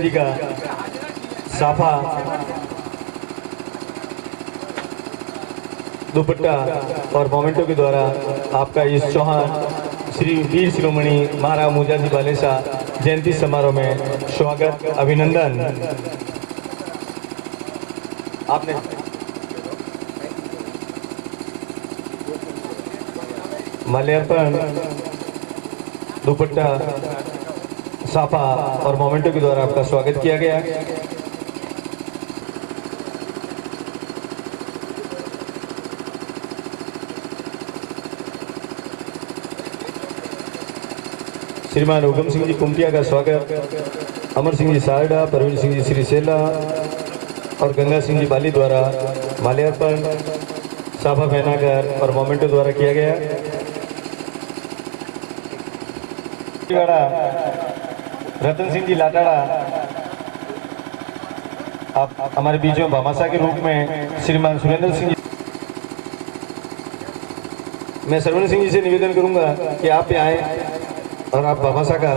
सिंह जी का साफा, दुपट्टा और मोमेंटो के द्वारा आपका इस चौहान श्री वीर शिरोमणि महाराज मुजाजी बालेसा जयंती समारोह में स्वागत, अभिनंदन। आपने माल्यार्पण, दुपट्टा, साफा और मोमेंटो के द्वारा आपका स्वागत किया गया। श्रीमान उगम सिंह जी कुमटिया का स्वागत, अमर सिंह जी सारडा, परवीन सिंह जी श्री सेला और गंगा सिंह जी बाली द्वारा माल्यार्पण, साफा पहनाकर और मोमेंटो द्वारा किया गया। रतन सिंह जी लाटाड़ा, आप हमारे बीच में भामाशाह के रूप में श्रीमान सुरेंद्र सिंह जी। मैं सरवण सिंह जी से निवेदन करूंगा कि आप यहाँ आए और आप भामाशाह का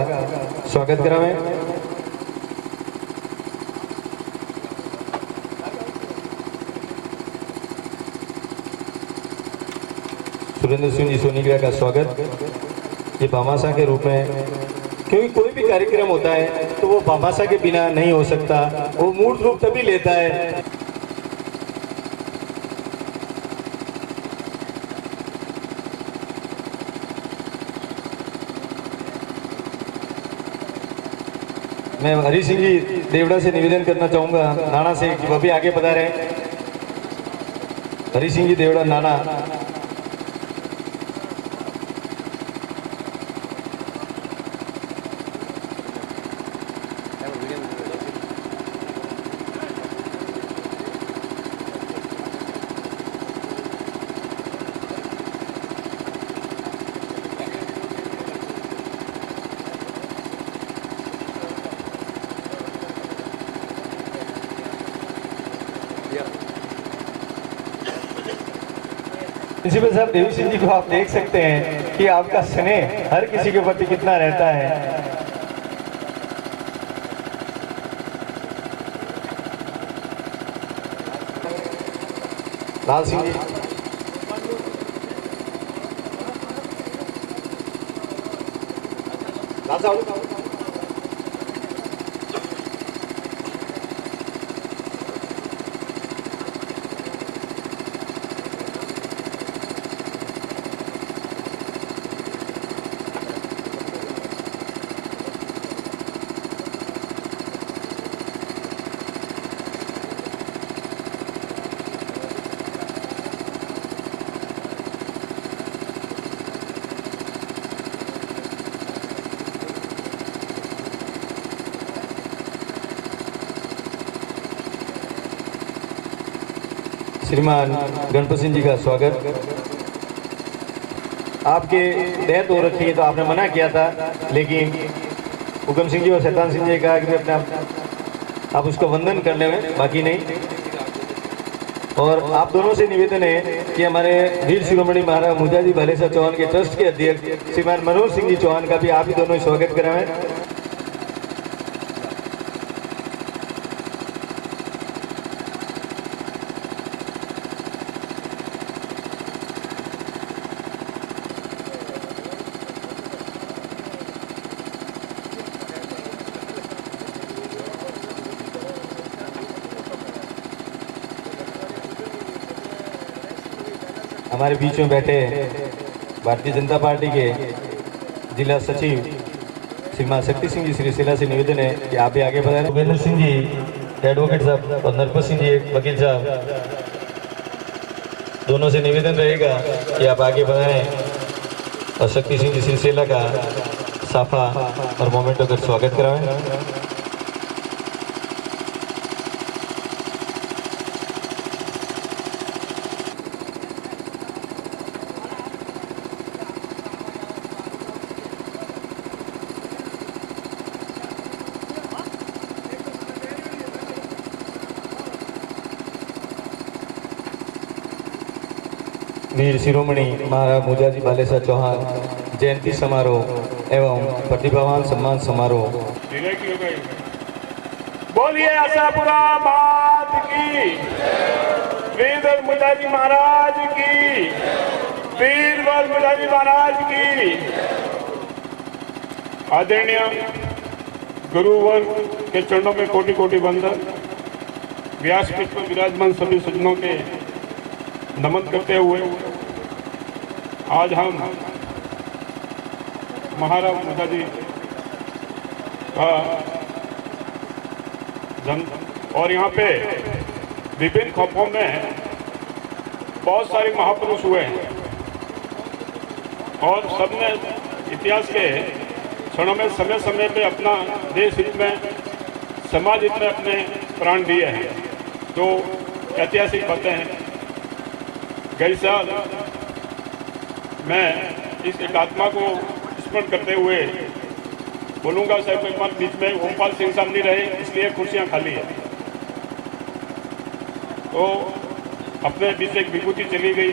स्वागत करावें। सुरेंद्र सिंह जी सोनीग्रा का स्वागत। ये भामाशाह के रूप में, क्योंकि कोई भी कार्यक्रम होता है तो वो भामाशाह के बिना नहीं हो सकता, वो मूल रूप तभी लेता है। मैं हरी सिंह जी देवड़ा से निवेदन करना चाहूंगा, नाना से, कि वो भी आगे बता रहे हैं। हरी सिंह जी देवड़ा, नाना। प्रिंसिपल साहब देवी सिंह जी को आप देख सकते हैं कि आपका स्नेह हर किसी के प्रति कितना रहता है। लाल सिंह जी, लाल साहब, श्रीमान गणपत सिंह जी का स्वागत। आपके डेथ हो रखी है तो आपने मना किया था, लेकिन उगम सिंह जी और शैतान सिंह जी कहा कि अपने आप उसको वंदन कर ले, बाकी नहीं। और आप दोनों से निवेदन है कि हमारे वीर शिरोमणि महाराज मुजाजी बालेसा चौहान के ट्रस्ट के अध्यक्ष श्रीमान मनोज सिंह जी चौहान का भी आप ही दोनों स्वागत कराएं। हमारे बीच में बैठे भारतीय जनता पार्टी के जिला सचिव श्रीमान शक्ति सिंह जी श्री सेला से निवेदन है कि आप भी आगे बढ़ाएं। भूपेंद्र सिंह जी एडवोकेट साहब और नरपत सिंह जी वकील साहब, दोनों से निवेदन रहेगा कि आप आगे बढ़ाएं और शक्ति सिंह जी श्री सेला का साफा और मोमेंटो का स्वागत कराएं। वीर शिरोमणि महाराज मुजाजी बालेसा चौहान जयंती समारोह एवं प्रतिभावान सम्मान समारोह बोलिए आशापुरा मात की, वीर मुजाजी महाराज की, वीर मुजाजी महाराज की। आदरणीय गुरुवर के चरणों में कोटि कोटि वंदन। व्यासपीठ पर विराजमान सभी सज्जनों के नमन करते हुए आज हम महाराज मुजाजी का और यहाँ पे विभिन्न खपों में बहुत सारे महापुरुष हुए हैं और सबने इतिहास के क्षणों में समय समय पे अपना देश हित में, समाज हित में अपने प्राण दिए हैं, जो ऐतिहासिक बातें हैं। गई साल मैं इस एकात्मा को स्मरण करते हुए बोलूंगा, साहब एक बार बीच में ओमपाल सिंह साहब नहीं रहे, इसलिए कुर्सियां खाली है। तो अपने बीच एक विभूति चली गई,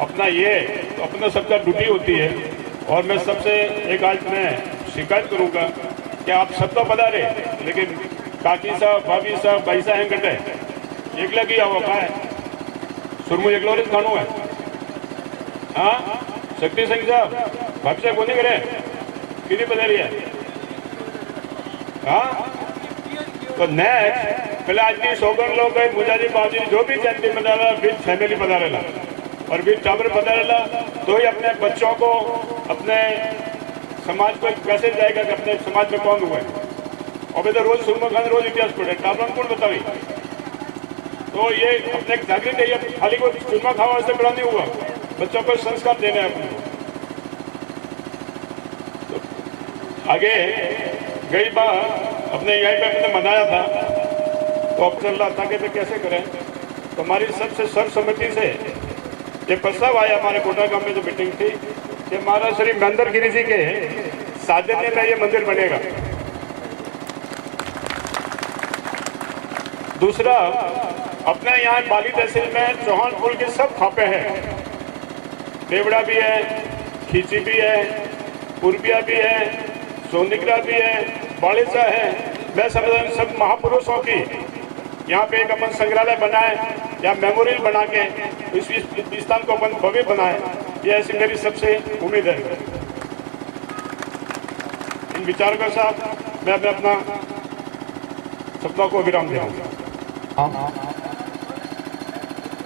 अपना ये तो अपना सबका ड्यूटी होती है। और मैं सबसे एक आज मैं शिकायत करूंगा कि आप सब तो पधारे, लेकिन काकी साहब, भाभी साहब, भाई साहब गटे एक लगी आओ है सुरमु एकलोरित खानू है। हाँ शक्ति सिंह साहब, भाभी साहब कोनी करे कितनी पधारी है। हाँ तो नेक्स्ट पहले आज की सौगन लोग गए मुजाजी बाबूजी जो भी जयंती मना रहा, फिर फैमिली पधारेला और फिर टाबर पधारेला, तो ही अपने बच्चों को, अपने समाज को कैसे जाएगा कि अपने समाज में कौन हुआ है। और तो रोज सुरमा खान रोज इतिहास पढ़े, टाबर कौन बतावी। तो ये अपने जागृत है, ये खाली को सुरमा खावा से बड़ा नहीं हुआ, बच्चों को संस्कार देने हैं अपने। तो आगे गई बार अपने यहीं पे अपने मनाया था, तो अब चल रहा था कि कैसे करें। तो हमारी सबसे सर्वसम्मति से ये प्रस्ताव आया हमारे कोटा गांव में जो मीटिंग थी कि महाराज श्री महेंद्र गिरी जी के साजन्य में ये मंदिर बनेगा। दूसरा, अपने यहाँ बाली तहसील में चौहान कुल के सब खापे हैं, देवड़ा भी है, खींची भी है, पूर्बिया भी है, सोनिकरा भी है, बालिसा है। मैं समझता हूँ सब महापुरुषों की यहाँ पे एक अपन संग्रहालय बनाए या मेमोरियल बना के इस स्थान को अपन भव्य बनाए, ये ऐसी मेरी सबसे उम्मीद है। इन विचारों के साथ मैं अपना शब्दों को विराम दे रहा हूँ।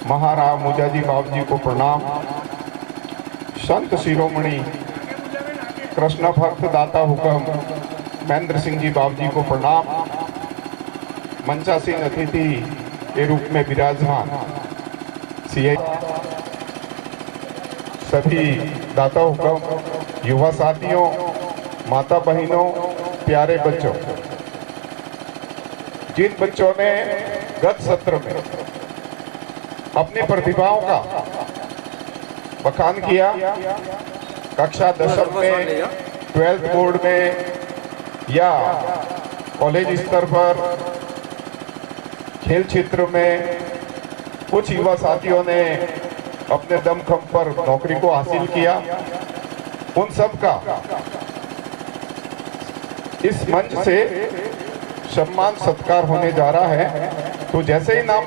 महाराज मुजाजी बाबू जी को प्रणाम। संत शिरोमणि कृष्ण भक्त दाता हुक्म महेंद्र सिंह जी बाबू जी को प्रणाम। मंचासीन अतिथि के रूप में विराजमान सीए सभी दाता हुक्म, युवा साथियों, माता बहनों, प्यारे बच्चों, जिन बच्चों ने गत सत्र में अपनी प्रतिभाओं का बखान किया, कक्षा 10 में, 12th बोर्ड में या कॉलेज स्तर पर, खेल क्षेत्र में, कुछ युवा साथियों ने अपने दमखम पर नौकरी को हासिल किया, उन सब का इस मंच से सम्मान सत्कार होने जा रहा है। तो जैसे ही नाम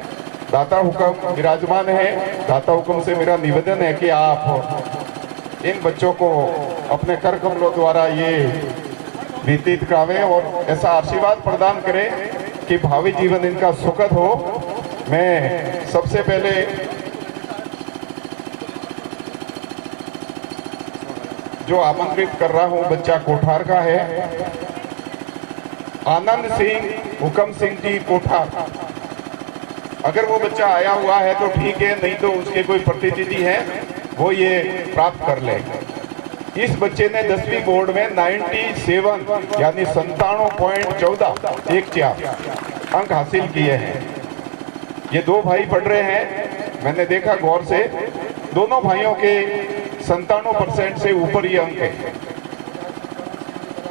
दाता हुक्म विराजमान है, दाता हुक्म से मेरा निवेदन है कि आप इन बच्चों को अपने कर कमलों द्वारा ये व्यतीत करावें और ऐसा आशीर्वाद प्रदान करें कि भावी जीवन इनका सुखद हो। मैं सबसे पहले जो आमंत्रित कर रहा हूं बच्चा कोठार का है, आनंद सिंह हुक्म सिंह जी कोठार। अगर वो बच्चा आया हुआ है तो ठीक है, नहीं तो उसके कोई प्रतिनिधि है वो ये प्राप्त कर ले। इस बच्चे ने 10वीं बोर्ड में 97 यानी 97.14 अंक हासिल किए हैं। ये दो भाई पढ़ रहे हैं, मैंने देखा गौर से, दोनों भाइयों के 97% से ऊपर ये अंक है।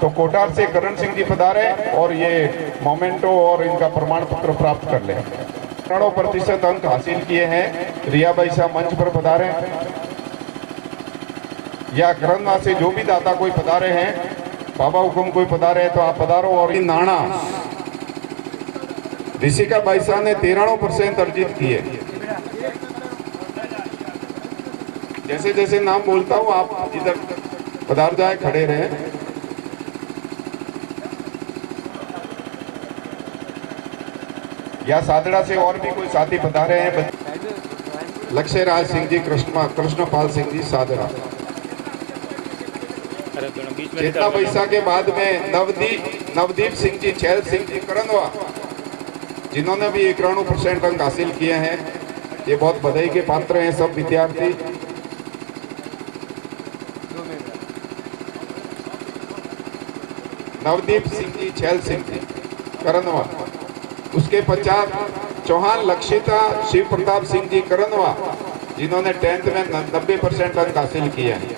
तो कोटार से करण सिंह जी पधारे और ये मोमेंटो और इनका प्रमाण पत्र प्राप्त कर ले। 99% अंक हासिल किए हैं। रिया भाई साहब मंच पर पधारे, या करन्ना से जो भी दाता कोई पधारे हैं, बाबा हुकुम कोई पधारे हैं तो आप पधारो। और नाना ऋषिका बाईसा ने 93% अर्जित किए। जैसे जैसे नाम बोलता हूँ आप इधर पधार जाए, खड़े रहे। या सादड़ा से और भी कोई साथी पधारे हैं। लक्ष्यराज सिंह जी, कृष्णपाल सिंह जी सादड़ा। चेतना बैसा के बाद में नवदीप सिंह जी, छैल सिंह जी करंदवा, जिन्होंने भी 91% अंक हासिल किए हैं। ये बहुत बधाई के पात्र हैं सब विद्यार्थी। नवदीप सिंह जी, छैल सिंह जी करंदवा। उसके पश्चात चौहान लक्षिता शिव प्रताप सिंह जी करंदवा, जिन्होंने 10th में 90% अंक हासिल किए हैं।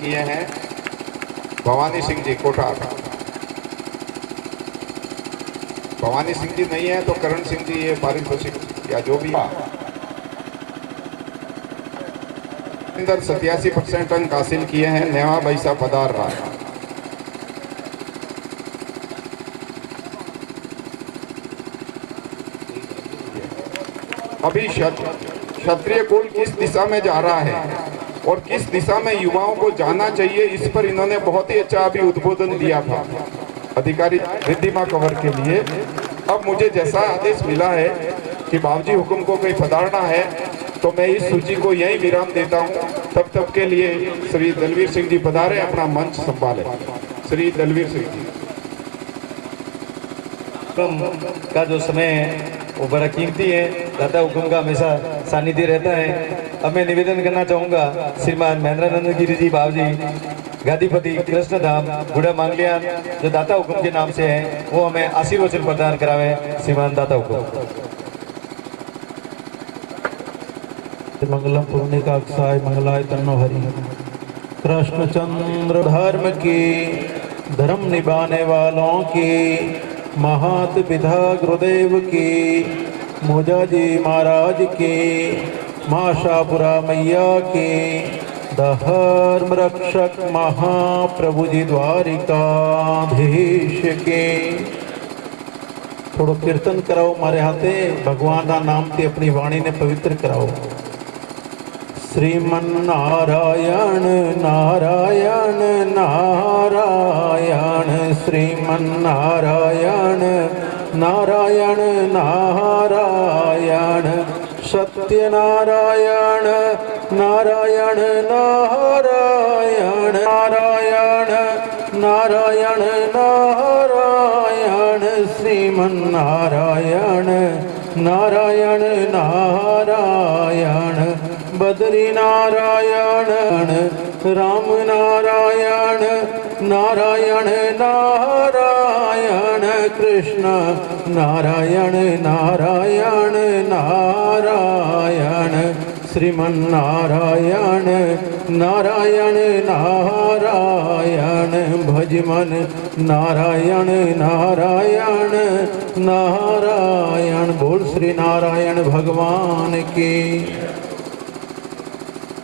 किए हैं भवानी सिंह जी कोठार। भवानी सिंह जी नहीं है तो करण सिंह जी ये पारितोषिक या जो भी। 87% अंक हासिल किए हैं। नेहा बैसा पधार रहा है। अभी क्षत्रिय कुल किस दिशा में जा रहा है और किस दिशा में युवाओं को जाना चाहिए, इस पर इन्होंने बहुत ही अच्छा अभी उद्बोधन दिया था अधिकारी रिद्धिमा कंवर के लिए। अब मुझे जैसा आदेश मिला है कि बाबूजी हुक्म को कहीं पधारना है तो मैं इस सूची को यहीं विराम देता हूं। तब के लिए श्री दलवीर सिंह जी पधारे, अपना मंच संभाले। श्री दलवीर सिंह जी। हुक्म का जो समय है वो बड़ा कीमती है। दाता हुक्म का हमेशा सानिध्य रहता है। अब मैं निवेदन करना चाहूँगा श्रीमान महेंद्रानंद गिरी जी बाबूजी, गादीपति कृष्ण धाम गुड़ा मांगलिया, जो दाता हुक्म के नाम से है, वो हमें आशीर्वचन प्रदान करावे। श्रीमान दाता हुक्म। मंगलम पुण्यकाक्षाय मंगलाय तन्नो हरि। कृष्णचंद्र धर्म की, धर्म निभाने वालों की, महात पिता गुरुदेव की, मोजा जी महाराज की, माँ शाहपुरा मैया की, धर्म रक्षक महाप्रभु जी द्वारिकाधीश के। थोड़ो कीर्तन कराओ मारे हाथे, भगवान ना नाम ते अपनी वाणी ने पवित्र कराओ। श्रीमन नारायण नारायण नारायण, श्रीमन नारायण नारायण नारायण, सत्य नारायण नारायण नारायण, नारायण नारायण नारायण, श्रीमन नारायण नारायण नारायण, बद्री नारायण राम नारायण नारायण नारायण, कृष्ण नारायण नारायण नारायण, श्रीमन नारायण नारायण नारायण, भजमन नारायण नारायण नारायण। बोल श्री नारायण भगवान की।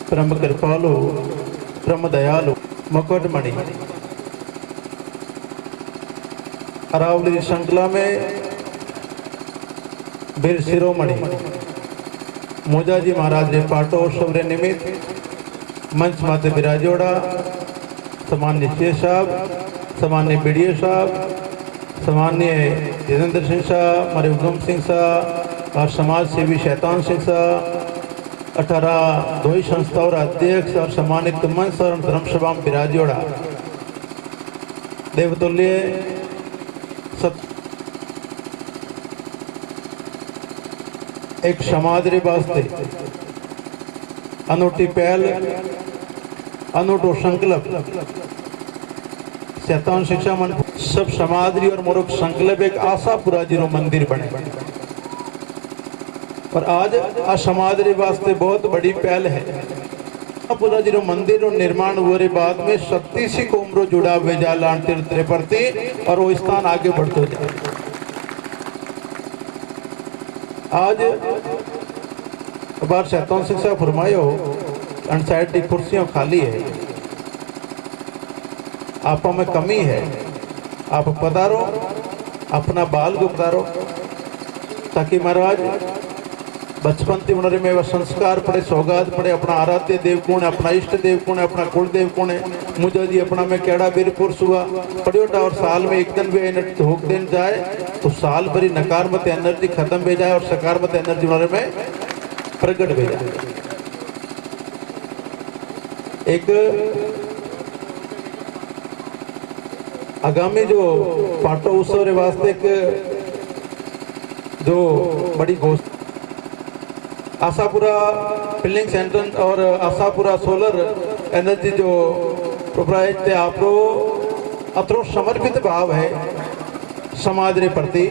परम कृपालु, परम दयालु, मुकुटमणि अरावली श्रृंखला में वीर शिरोमणि मोजा जी महाराज ने पाटोत्सव निमित्त मंच माते विराजोड़ा सामान्य शेष साहब, सामान्य बीडीए साहब, सामान्य जितेंद्र सिंह साहब, हमारे उगम सिंह साहब और समाज सेवी शैतान सिंह साहब, 18 दोई संस्थाओं अध्यक्ष और सम्मानित मंच और धर्मसभा में विराजोड़ा देवतुल्य एक समाज वास्ते अनूठी पहल, अनूठो संकल्प शैतान शिक्षा मन सब समाज और मोरक संकल्प एक आशापुरा जी रो मंदिर बने। और आज आ समाज वास्ते बहुत बड़ी पहल है। पूरा जो मंदिर रो निर्माण हुए रे बाद में 36 कोमरो जुड़ा हुए जाला तीर्थ प्रति और वो स्थान आगे बढ़ते जाए। आज बार शैतान शिक्षा फरमायो अनसाइड की कुर्सियां खाली है, आप में कमी है, आप पधारो, अपना बाल को पधारो, ताकि महाराज बचपन से उन्होंने में वह संस्कार पड़े, सौगात पड़े, अपना आराध्य देव कौन है, अपना इष्ट देव कौन है, अपना कुल देव कौन है। मुझे जी अपना में केड़ा बीर पुरुष हुआ पड़ियोटा और साल में एक दिन भी धोख दिन जाए तो साल भरी नकारात्मक एनर्जी खत्म हो जाए और सकारात्मक एनर्जी उन्होंने में प्रकट हो जाए। एक आगामी जो पाटो उत्सव रे वास्ते एक जो बड़ी घोषणा आशापुरा फिलिंग सेंटर और आशापुरा सोलर एनर्जी जो प्रोप्राइट आप अतरो समर्पित भाव है समाज के प्रति।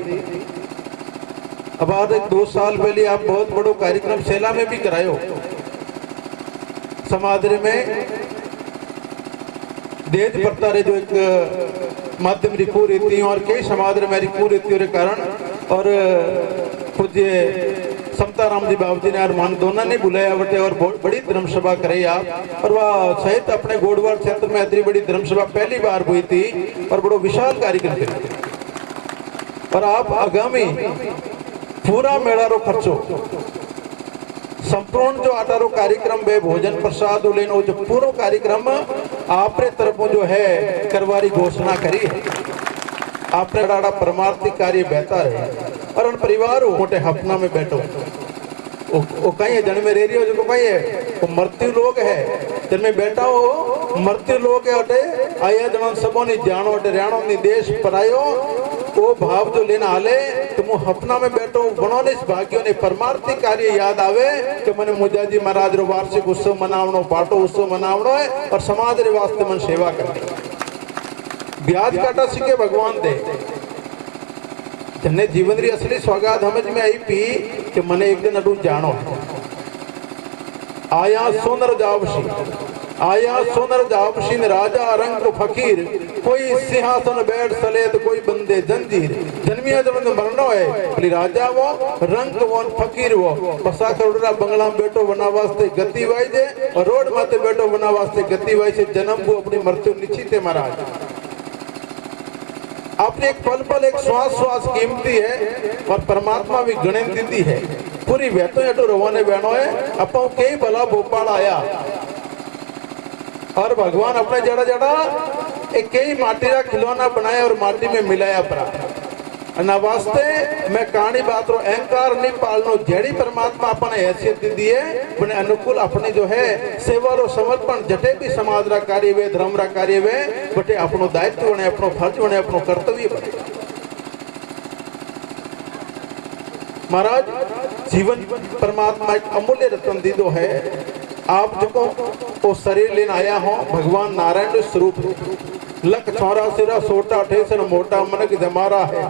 अब आज 2 साल पहले आप बहुत बड़ो कार्यक्रम सेला में भी करायो समाज में देश प्रता रे जो एक माध्यम रिकू रीति और कई समाज में रिकू रीतियों के कारण और पूज्य समताराम जी बाबू जी ने मान दोनों ने बुलाया बटे और बड़ी धर्म सभा कराई आप और वह सहित अपने गोडवाड़ क्षेत्र में इतनी बड़ी धर्म सभा पहली बार हुई थी और बड़ो विशाल कार्यक्रम थे। और आप आगामी पूरा मेला रो खर्चो संपूर्ण जो आटारो कार्यक्रम बे भोजन प्रसाद लेनो जो पूरा कार्यक्रम आपरे तरफों जो है करवारी घोषणा करी है। आपने बड़ा परमार्थिक कार्य बेहतर है और उन परिवार मोटे हपना में बैठो वो कहीं है जन में रह रही हो जो कहीं है वो मृत्यु लोग है जन में बैठा हो मृत्यु लोग है अटे आया जन सबों ने जानो अटे रियाणो ने देश परायो वो भाव जो लेना आले तो मुँह हपना में बैठो बनोने इस भाग्यों ने परमार्थिक कार्य याद आवे कि मैंने मुजाजी महाराज रो वार्षिक उत्सव मनावनो पाटो उत्सव मनावनो है और समाज रे वास्ते मन सेवा करनी ब्याज काटा सीखे भगवान दे जन्ने जीवन री असली सौगात समझ में आई पी कि मने एक दिन अडू जानो आया सोनर जावशी ने राजा रंग फकीर कोई सिंहासन बैठ सलेत कोई बंदे जंजीर जन्मिया जब मरनो है बोली राजा वो रंग वो फकीर वो बसा करोड़ा बंगला में बैठो बना वास्ते गति वाई दे और रोड माते बैठो बना वास्ते गति वाई से जन्म वो अपनी मृत्यु निश्चित है महाराज। आपने एक पल पल एक श्वास कीमती है और परमात्मा भी गणन दीदी है पूरी वैतो एटो रवाने बहनो है अपो कई भला भोपाल आया और भगवान अपने जड़ा जड़ा एक कई माटी का खिलौना बनाया और माटी में मिलाया परा ना वास्ते मैं कहानी बात रो अहंकार नहीं पालनो जेड़ी परमात्मा अपने हैसियत दी दी है बने अनुकूल अपने जो है सेवा रो समर्पण जटे भी समाज रा कार्य वे धर्म रा कार्य वे बटे अपनो दायित्व बने अपनो फर्ज बने अपनो कर्तव्य बने। महाराज जीवन परमात्मा एक अमूल्य रत्न दीदो है आप जो वो शरीर लेने आया हो भगवान नारायण स्वरूप लख 84 सोटा ठेसन मोटा मनक जमारा है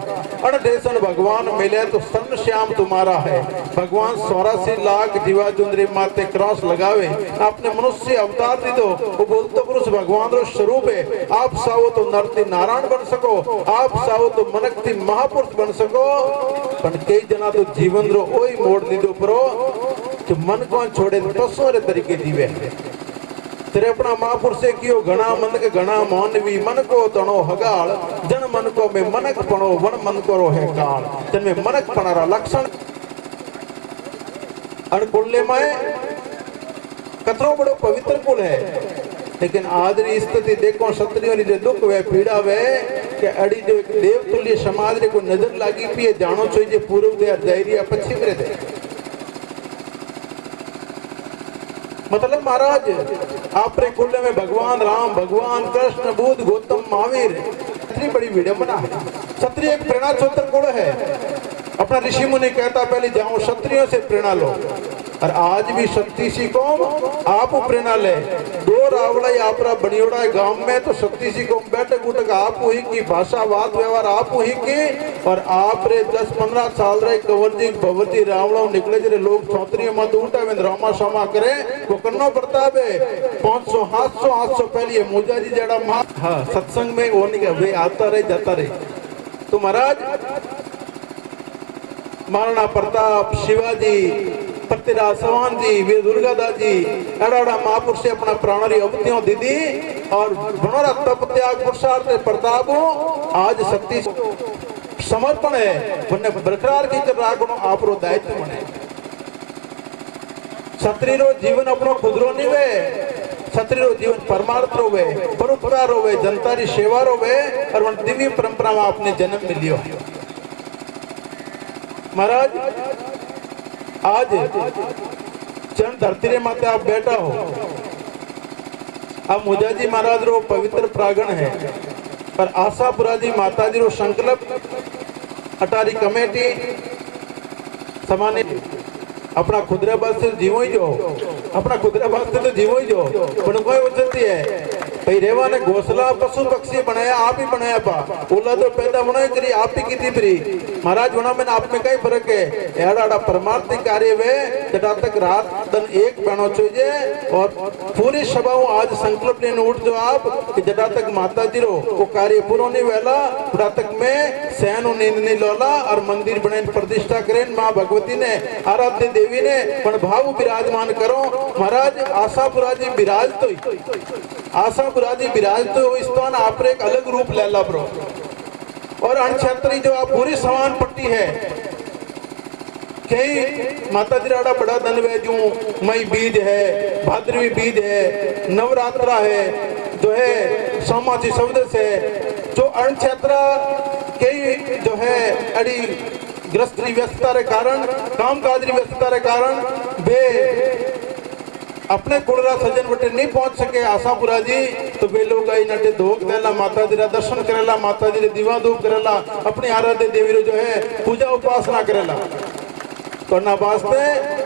अण ठेसन भगवान मिले तो सन श्याम तुम्हारा है भगवान 84 लाख जीवा चुंदरी माते क्रॉस लगावे आपने मनुष्य अवतार दी दो वो बोलते पुरुष भगवान रो स्वरूप है आप सावो तो नरती नारायण बन सको आप सावो तो मनकती महापुरुष बन सको पण कई जना तो जीवन रो ओई मोड़ दी दो परो कि मन को छोड़े पशुओं रे तरीके जीवे तेरे अपना महापुरुष से कियो घना मन के घना मानवी मन को तणो हगाल जन मन को में मनक पणो वन मन को रो है काल जन में मनक पणारा लक्षण अणकुल्ले में कतरो बड़ो पवित्र कुल है लेकिन आज री स्थिति देखो क्षत्रियों री जो दुख वे पीड़ा वे के अड़ी जो एक देवतुल्य समाज रे को नजर लागी पी जानो चाहिए पूर्व दे जायरिया पश्चिम रे दे मतलब महाराज आपरे कुल में भगवान राम भगवान कृष्ण बुद्ध गौतम महावीर इतनी बड़ी विडंबना है। क्षत्रिय एक प्रेरणा चोत्र कुल है अपना ऋषि मुनि कहता पहले जाओ क्षत्रियों से प्रेरणा लो और आज भी शक्ति सी कौम आप प्रेरणा ले। दो रावड़ा आपरा बनियोड़ा गांव में तो शक्ति सी कौम बैठक उठक आप हुई की भाषा बात व्यवहार आप हुई की। और आप रे 10-15 साल रहे कंवरजी भगवती रावड़ा निकले जरे लोग चौतरी मत उठा में रामा शामा करे वो करना पड़ता है। 500-700 पहले मोजा जी जड़ा हाँ सत्संग में वो नहीं वे आता रहे जाता रहे। तो महाराज महाराणा प्रताप शिवाजी पृथ्वीराज चौहान जी वीर दुर्गादास जी एड़ा महापुरुष से अपना प्राणी अवतियों दीदी और बनोरा तप त्याग पुरुषार्थ प्रताप आज शक्ति समर्पण है वन्ने बरकरार की कर राखनो आपरो दायित्व बने। क्षत्रिय रो जीवन अपनो खुदरो नहीं वे क्षत्रिय रो जीवन परमार्थ रो वे परोपकार रो वे जनता री सेवा रो वे और वन दिव्य परंपरा में आपने जन्म मिलियो। महाराज आज चरण धरती रे माते आप बैठा हो अब मुजाजी महाराज रो पवित्र प्रांगण है पर आशापुरा जी माता जी रो संकल्प अटारी कमेटी सामान्य अपना खुदरा वास्ते जीवो ही जो अपना खुदरा वास्ते तो जीवो ही जो पण कोई वचती है भाई रेवा ने घोसला पशु पक्षी बनाया आप ही बनाया पा ओला तो पैदा बनाई करी आप ही की थी फ्री महाराज होना में आप में कई फर्क है एड़ा परमार्थिक कार्य वे जटा तक रात दिन एक बनो चाहिए और पूरी सभाओं आज संकल्प लेने उठ जो आप कि जटा तक माता जी रो वो कार्य पूरा नहीं वेला जटा तक में सैन नींद नहीं लोला और मंदिर बने प्रतिष्ठा करें माँ भगवती ने आराध्य देवी ने पण भाव विराजमान करो। महाराज आशापुरा जी विराज तो आशापुरा जी विराज तो इस तो आप एक अलग रूप लेला ब्रो और अनक्षत्री जो आप पूरी समान पट्टी है कई माता जी राड़ा बड़ा धन वे जो मई बीज है भाद्रवी बीज है नवरात्रा है जो है सोमाची शब्द से जो अनक्षेत्र कई जो है अड़ी ग्रस्ती व्यस्तता रे कारण कामकाज व्यस्तता रे कारण वे अपने कुड़रा सज्जन बटे नहीं पहुंच सके आशापुरा जी तो वे लोग आई नटे धोक देला माता जी रा दर्शन करेला माता जी रे दीवा धूप करेला अपनी आराध्य देवी रो जो है पूजा उपासना करेला करना वास्ते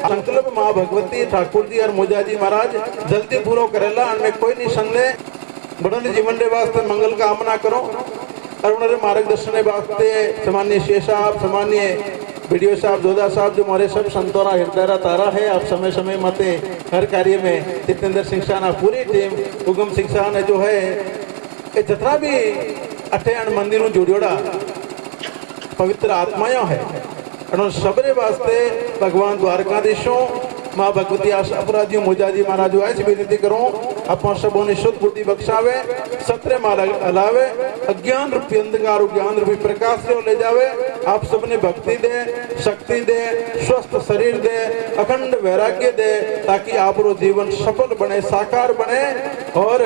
संकल्प माँ भगवती ठाकुर जी और मोजा जी महाराज जल्दी पूरा करेला उनमें कोई नहीं संदेह बड़न जीवन रे वास्ते मंगल कामना करो और उन्होंने मार्गदर्शन वास्ते सामान्य शेष साहब सामान्य वीडियो साहब जोधा साहब जो हमारे सब संतोरा हृदय तारा है आप समय समय मते हर कार्य में जितेंद्र सिंह शाह पूरी टीम उगम सिंह शाह ने जो है ये जितना भी अठे मंदिरों जोड़ियोड़ा पवित्र आत्माएं है और सबरे वास्ते भगवान द्वारकाधीशों माँ भगवती आशापुरा जी मोजा जी महाराज ऐसी विनती करो अपना सबों ने शुद्ध बुद्धि बख्शावे सत्रे माला हलावे अज्ञान रूपी अंधकार ज्ञान रूपी प्रकाश से ले जावे आप सबने भक्ति दे शक्ति दे स्वस्थ शरीर दे अखंड वैराग्य दे ताकि आप जीवन सफल बने साकार बने। और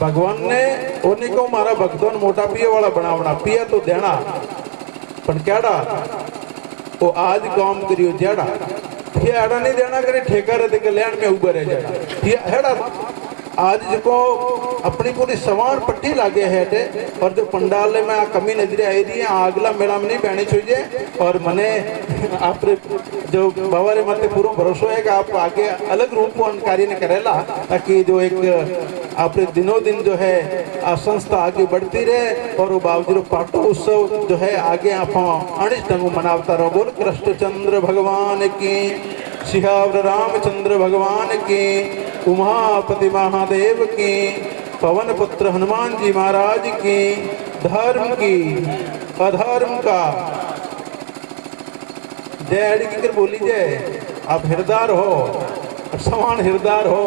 भगवान ने उन्हीं को मारा भगवान मोटा पिए वाला बनावना पिया तो देना पर क्याड़ा वो आज काम करियो जेड़ा ये आड़ा नहीं देना करे ठेका रे कल्याण में उबर है जेड़ा ये हेड़ा आज जो अपनी पूरी सवार पट्टी लागे है और जो पंडाल में कमी नजर आई रही है अगला मेला में नहीं बहनी चाहिए। और मने आप जो बाबा रे मत पूरा भरोसा है कि आप आगे अलग रूप कार्य ने करेला ताकि जो एक आप दिनों दिन जो है संस्था आगे बढ़ती रहे और वो बाबू पाटो उत्सव जो है आगे आप अनिष्ट ढंग मनावता रहो। बोल कृष्णचंद्र भगवान की सिहावर रामचंद्र भगवान की उमापति महादेव की पवन पुत्र हनुमान जी महाराज की धर्म की अधर्म का जय की कर बोली जय। आप हिरदार हो समान हिरदार हो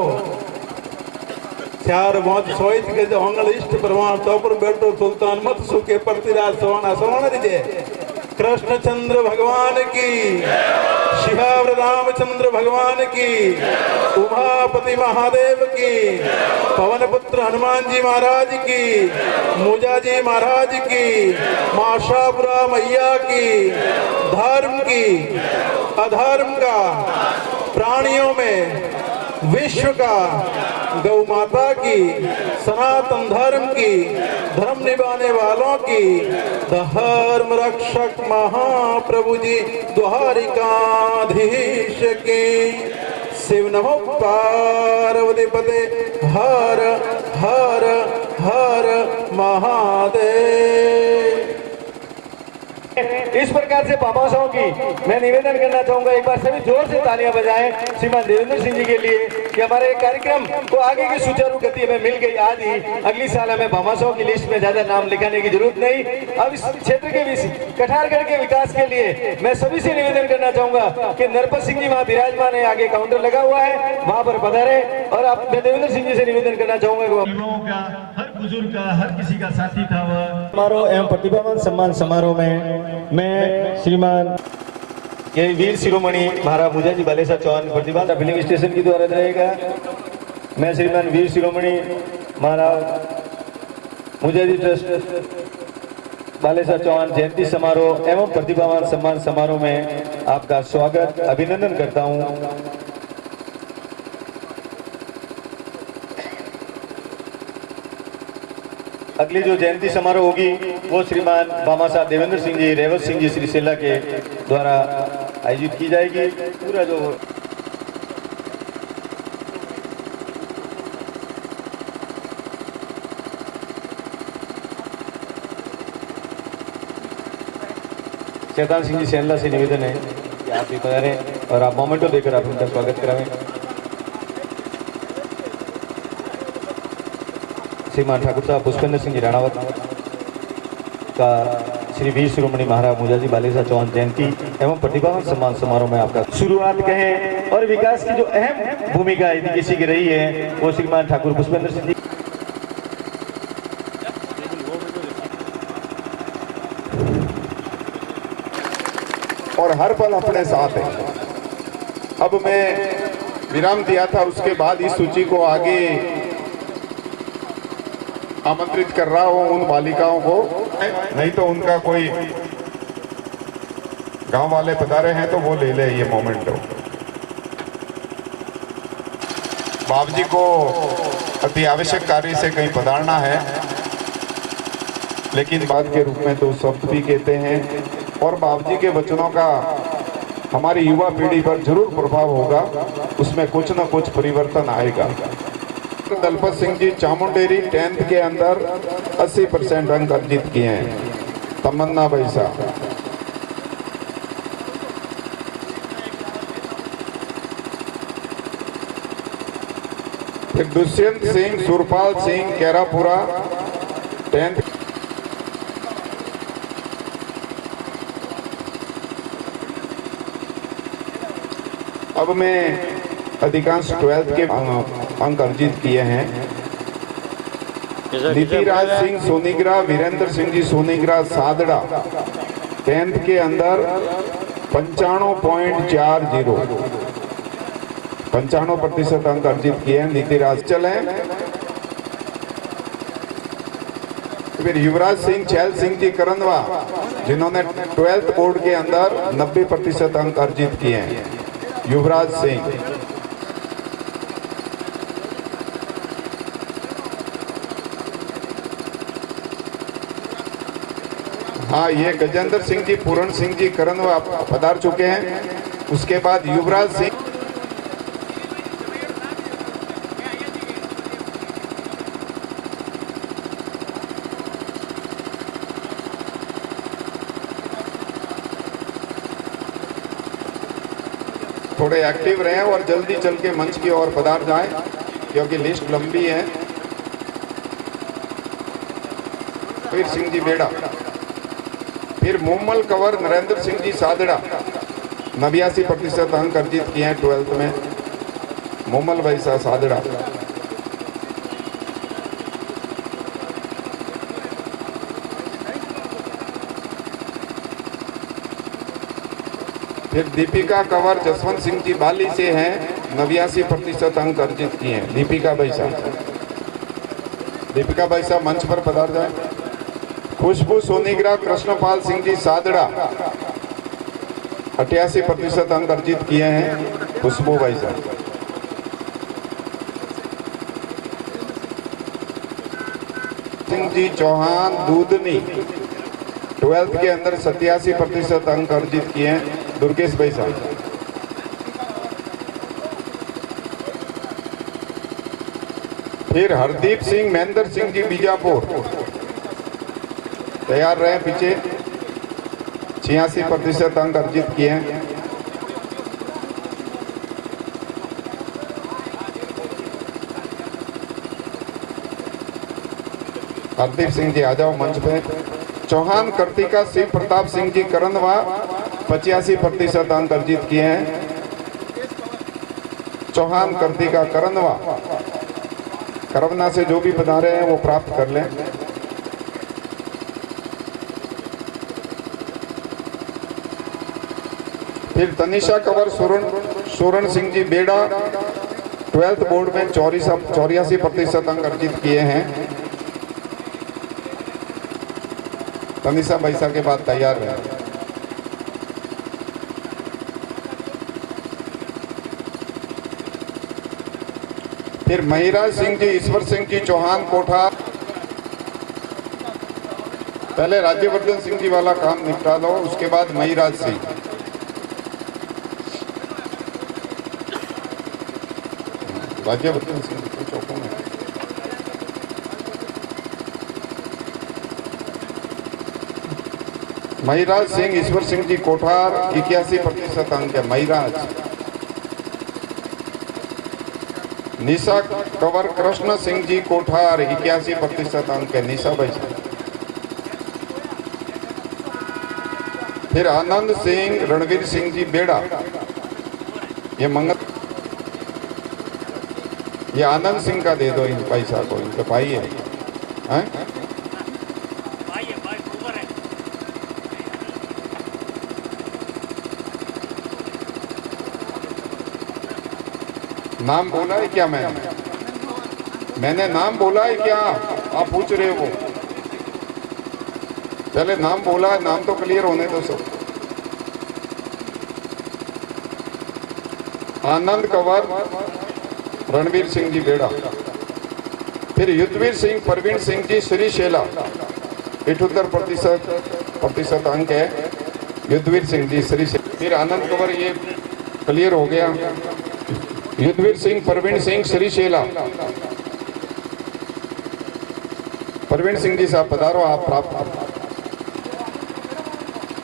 चार बहुत सोच के जो अंगल इष्ट प्रमाण तो पर बैठो सुल्तान मत सुखे पृथ्वीराज सवाना सवाना दीजिए। कृष्णचंद्र भगवान की सिहावर रामचंद्र भगवान की उमापति महादेव की पवन पुत्र हनुमान जी महाराज की मोजा जी महाराज की मां शाहपुरा मैया की धर्म की अधर्म का प्राणियों में विश्व का गौ माता की, सनातन धर्म की, धर्म निभाने वालों की, धर्म रक्षक महाप्रभु जी द्वारिकाधीश की। शिव नमो पार्वती पते हर हर हर महादेव। इस प्रकार से पापाशाहों की मैं निवेदन करना चाहूंगा, एक बार सभी जोर से तालियां बजाएं श्रीमान देवेंद्र सिंह जी के लिए कि हमारे कार्यक्रम को आगे की सुचारू गति हमें मिल गई आज ही। अगली साल हमें भामाशाहों की लिस्ट में ज्यादा नाम लिखाने की जरूरत नहीं। अब इस क्षेत्र के कठारगढ़ के विकास के लिए मैं सभी से निवेदन करना चाहूंगा कि नरपत सिंह जी वहाँ विराजमान है, आगे काउंटर लगा हुआ है, वहां पर पधारे। और आप देवेंद्र सिंह जी से निवेदन करना चाहूंगा कि हर बुजुर्ग का, हर किसी का साथी था वह। समारोह एवं प्रतिभावान सम्मान समारोह में मैं श्रीमान ये वीर शिरोमणि महाराज मुजाजी बालेसा चौहान प्रतिभा फिलिंग स्टेशन की द्वारा रहेगा। मैं श्रीमान वीर शिरोमणि महाराज मुजाजी ट्रस्ट बालेसा चौहान जयंती समारोह एवं प्रतिभावान सम्मान समारोह में आपका स्वागत अभिनंदन करता हूं। अगली जो जयंती समारोह होगी वो श्रीमान बामा साहब देवेंद्र सिंह जी, रेवत सिंह जी श्रीसेला के द्वारा आयोजित की जाएगी। पूरा जो शैतान सिंह जी सेंला से निवेदन है कि आप भी पधारें और आप मोमेंटो देकर आप उनका स्वागत करावें। श्रीमान ठाकुर साहब पुष्पेंद्र सिंह जी राणावत का श्री वीर शिरोमणि महाराज मुजाजी बालेसा चौहान जयंती एवं प्रतिभावान सम्मान समारोह में आपका शुरुआत कहें और विकास की जो अहम भूमिका यदि किसी की रही है वो श्रीमान ठाकुर पुष्पेंद्र सिंह जी। और हर पल अपने साथ है। अब मैं विराम दिया था, उसके बाद इस सूची को आगे आमंत्रित कर रहा हूं उन बालिकाओं को, नहीं तो उनका कोई गांव वाले पधारे हैं तो वो ले ले ये मोमेंट। बाप जी को अति आवश्यक कार्य से कहीं पधारना है, लेकिन बात के रूप में 2 शब्द भी कहते हैं और बाप जी के वचनों का हमारी युवा पीढ़ी पर जरूर प्रभाव होगा, उसमें कुछ न कुछ परिवर्तन आएगा। दलपत सिंह जी चामुंडेरी 10th के अंदर 80% अंक अर्जित किए हैं। तमन्ना बैसा, फिर दुष्यंत सिंह, सुरपाल सिंह केरापुरा 10th। अब मैं अधिकांश 12th के अंक अर्जित किए हैं। नीतिराज सिंह सोनीग्रा, वीरेंद्र सिंह जी सोनीग्रा सादड़ा 10th के अंदर 95.40 अंक अर्जित किए हैं नीतिराज। चले फिर युवराज सिंह, चैल सिंह जी करंदवा जिन्होंने 12th बोर्ड के अंदर 90% अंक अर्जित किए हैं। युवराज सिंह, हाँ ये गजेंद्र सिंह जी, पूरण सिंह जी करंदवा पधार चुके हैं। उसके बाद युवराज सिंह, थोड़े एक्टिव रहें और जल्दी चल के मंच की ओर पधार जाएं क्योंकि लिस्ट लंबी है। फिर सिंह जी बेड़ा, फिर मुम्मल कंवर नरेंद्र सिंह जी सादड़ा 89% अंक अर्जित किए हैं 12th में। मुम्मल वैसा सादड़ा। फिर दीपिका कंवर जसवंत सिंह जी बाली से हैं, 89% अंक अर्जित किए हैं। दीपिका बैसा मंच पर पधार जाए। खुशबू सोनीग्रा कृष्णपाल सिंह जी सादड़ा 88% अंक अर्जित किए हैं। खुशबू बैसा। सिंह जी चौहान दूधनी 12th के अंदर 87% अंक अर्जित किए हैं। दुर्गेश भाई साहब। फिर हरदीप सिंह महेंद्र सिंह जी बीजापुर, तैयार रहे पीछे, 86% अंक अर्जित किए हैं। हरदीप सिंह जी आ जाओ मंच पे। चौहान कर्तिका शिव प्रताप सिंह जी करंदवा 85% अंक अर्जित किए हैं। चौहान कर्तिका करंदवा, करवना से जो भी पधारे हैं वो प्राप्त कर लें। फिर तनिषा कंवर सोरण सिंह जी बेड़ा 12th बोर्ड में 84% अंक अर्जित किए हैं। तनिषा बैसा के बाद तैयार है। फिर महिराज सिंह जी ईश्वर सिंह जी चौहान कोठा, पहले राज्यवर्धन सिंह जी वाला काम निपटा लो, उसके बाद महिराज सिंह। राज्यवर्धन सिंह जी चौकों में महिराज सिंह ईश्वर सिंह जी कोठार 81% अंक है। महिराज। निशा कंवर कृष्ण सिंह जी कोठार 81% अंक है। निशा भाई। फिर आनंद सिंह रणवीर सिंह जी बेड़ा, ये मंगल, ये आनंद सिंह का दे दो इन पैसा को, इनके भाई है, हैं? नाम बोला है क्या मैंने नाम बोला है क्या? आप पूछ रहे हो। पहले नाम बोला है, नाम तो क्लियर होने दो सब। आनंद कंवर रणवीर सिंह जी बेड़ा। फिर युद्धवीर सिंह परवीन सिंह जी श्रीशैला 78% अंक है। युद्धवीर सिंह जी श्रीशैला। फिर आनंद कंवर, ये क्लियर हो गया। युद्धवीर सिंह परवीन सिंह श्रीशैला। परवीन सिंह जी साहब पधारो, आप प्राप्त,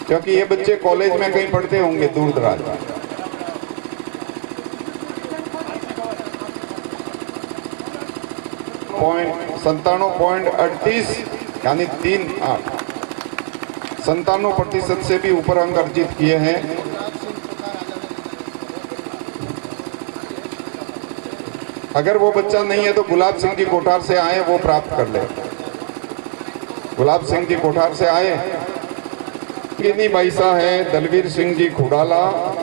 क्योंकि ये बच्चे कॉलेज में कहीं पढ़ते होंगे दूर दराज। पॉइंट 97.38 यानी 38 97% से भी ऊपर अंक अर्जित किए हैं। अगर वो बच्चा नहीं है तो गुलाब सिंह जी कोठार से आए, वो प्राप्त कर ले। गुलाब सिंह जी कोठार से आए। गिनी बैसा है दलवीर सिंह जी खुडाला,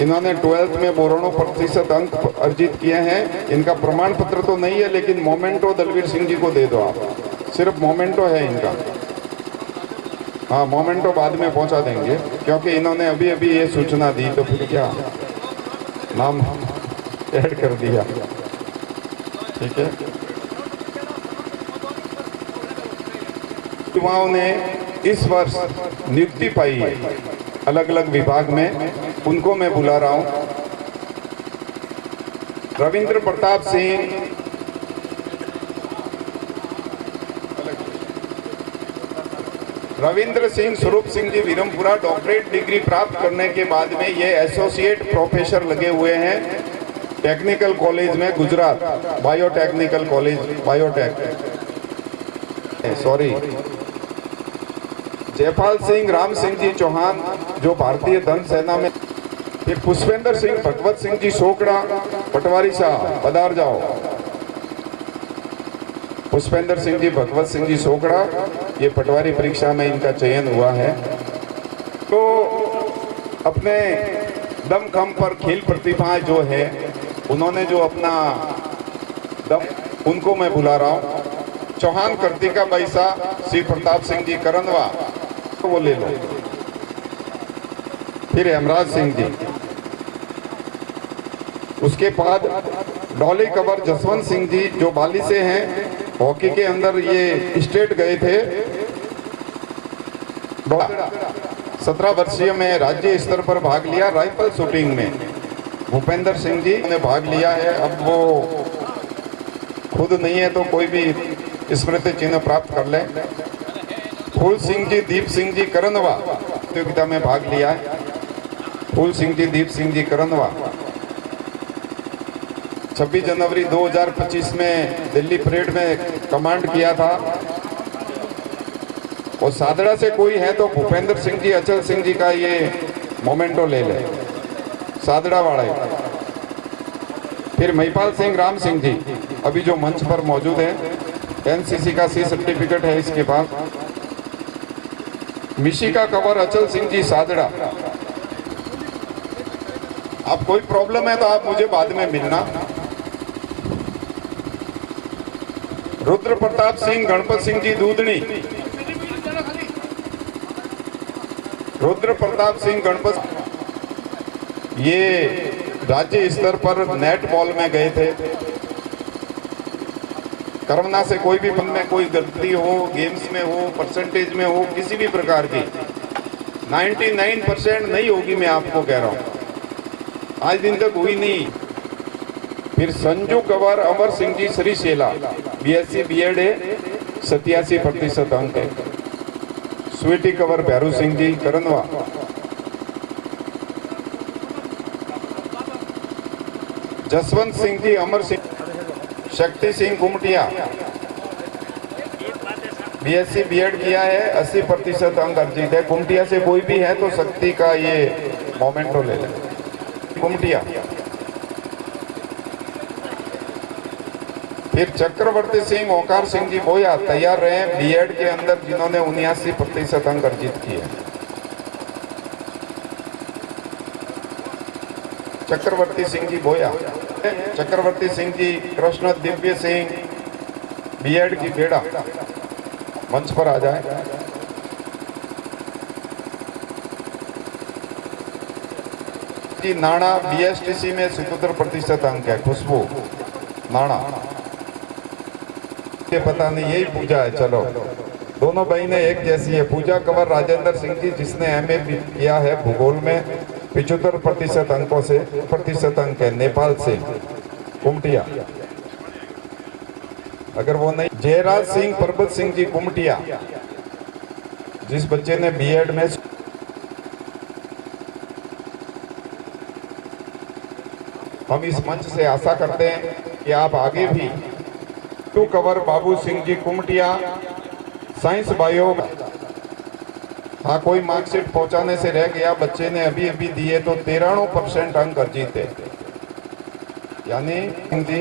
इन्होंने 12th में 92% अंक अर्जित किए हैं। इनका प्रमाण पत्र तो नहीं है, लेकिन मोमेंटो दलवीर सिंह जी को दे दो आप, सिर्फ मोमेंटो है इनका। हाँ, मोमेंटो बाद में पहुंचा देंगे, क्योंकि इन्होंने अभी अभी ये सूचना दी, तो फिर क्या नाम ऐड कर दिया। ठीक है। युवाओं ने इस वर्ष नियुक्ति पाई है अलग अलग विभाग में, उनको मैं बुला रहा हूं। रविंद्र प्रताप सिंह, रविंद्र सिंह स्वरूप सिंह जी विरमपुरा, डॉक्टरेट डिग्री प्राप्त करने के बाद में ये एसोसिएट प्रोफेसर लगे हुए हैं टेक्निकल कॉलेज में Gujarat, biotechnical college, biotech, sorry. Jaipal Singh Ram Singh ji Chauhan, जो भारतीय धन सेना में। फिर पुष्पेंद्र सिंह भगवत सिंह जी सोकड़ा, पटवारी साहब पधार जाओ। पुष्पेंद्र सिंह जी भगवत सिंह जी सोकड़ा, ये पटवारी परीक्षा में इनका चयन हुआ है। तो अपने दमखम पर खेल प्रतिभाएं जो है, उन्होंने जो अपना दम, उनको मैं बुला रहा हूं। चौहान कर्तिका बैसा, श्री प्रताप सिंह जी करंदवा, तो वो ले लो। फिर हेमराज सिंह जी, उसके बाद डॉली कंवर जसवंत सिंह जी जो बाली से हैं, हॉकी के अंदर ये स्टेट गए थे। 17 वर्षीय में राज्य स्तर पर भाग लिया राइफल शूटिंग में। भूपेंद्र सिंह जी ने भाग लिया है। अब वो खुद नहीं है तो कोई भी स्मृति चिन्ह प्राप्त कर ले। फूल सिंह जी, दीप सिंह जी करनवा प्रतियोगिता में भाग लिया है। फूल सिंह जी, दीप सिंह जी करनवा 26 जनवरी 2025 में दिल्ली परेड में कमांड किया था। और सादड़ा से कोई है तो भूपेंद्र सिंह जी, अचल सिंह जी का ये मोमेंटो ले ले, सादड़ा वाले। फिर महिपाल सिंह, राम सिंह जी अभी जो मंच पर मौजूद है, एनसीसी का सी सर्टिफिकेट है इसके पास। मिशी का कवर अचल सिंह जी, सादड़ा। आप कोई प्रॉब्लम है तो आप मुझे बाद में मिलना। रुद्र प्रताप सिंह, गणपत सिंह जी दूधनी। रुद्र प्रताप सिंह, गणपत, ये राज्य स्तर पर नेट बॉल में गए थे। करमना से कोई भी में कोई गलती हो, गेम्स में हो, परसेंटेज में हो, किसी भी प्रकार की 99% नहीं होगी, मैं आपको कह रहा हूं। आज दिन तक हुई नहीं। फिर संजू कंवर, अमर सिंह जी, श्रीशैला, BSc B.Ed है, 87% अंक है। स्वीटी कंवर, भैरू सिंह जी करनवा। जसवंत सिंह जी, अमर सिंह, शक्ति सिंह कुमटिया, BSc B.Ed किया है, 80% अंक अर्जित है। कुमटिया से कोई भी है तो शक्ति का ये मोमेंटो ले लें। कुमटिया। फिर चक्रवर्ती सिंह, ओकार सिंह जी बोया तैयार रहे B.Ed के अंदर, जिन्होंने 79% अंक अर्जित किए। चक्रवर्ती सिंह जी बोया। चक्रवर्ती सिंह जी, कृष्ण दिव्य सिंह, B.Ed की बेड़ा, मंच पर आ जाए। जी नाना, BSTC में 77% अंक है। खुशबू नाना, ये पता नहीं, यही पूजा है। चलो, दोनों बहनें एक जैसी है। पूजा कंवर, राजेंद्र सिंह जी, जिसने MA किया है भूगोल में, 75% अंकों से प्रतिशत अंक है। नेपाल से कुमटिया। अगर वो नहीं, जयराज सिंह, परबत सिंह जी कुमटिया, जिस बच्चे ने B.Ed में, हम इस मंच से आशा करते हैं कि आप आगे भी। To cover, Babu Singh ji Kumtiya, science bio. हाँ, कोई मार्कशीट पहुंचाने से रह गया, बच्चे ने अभी अभी दिए तो 93% अंक अर्जित है। यानी हिंदी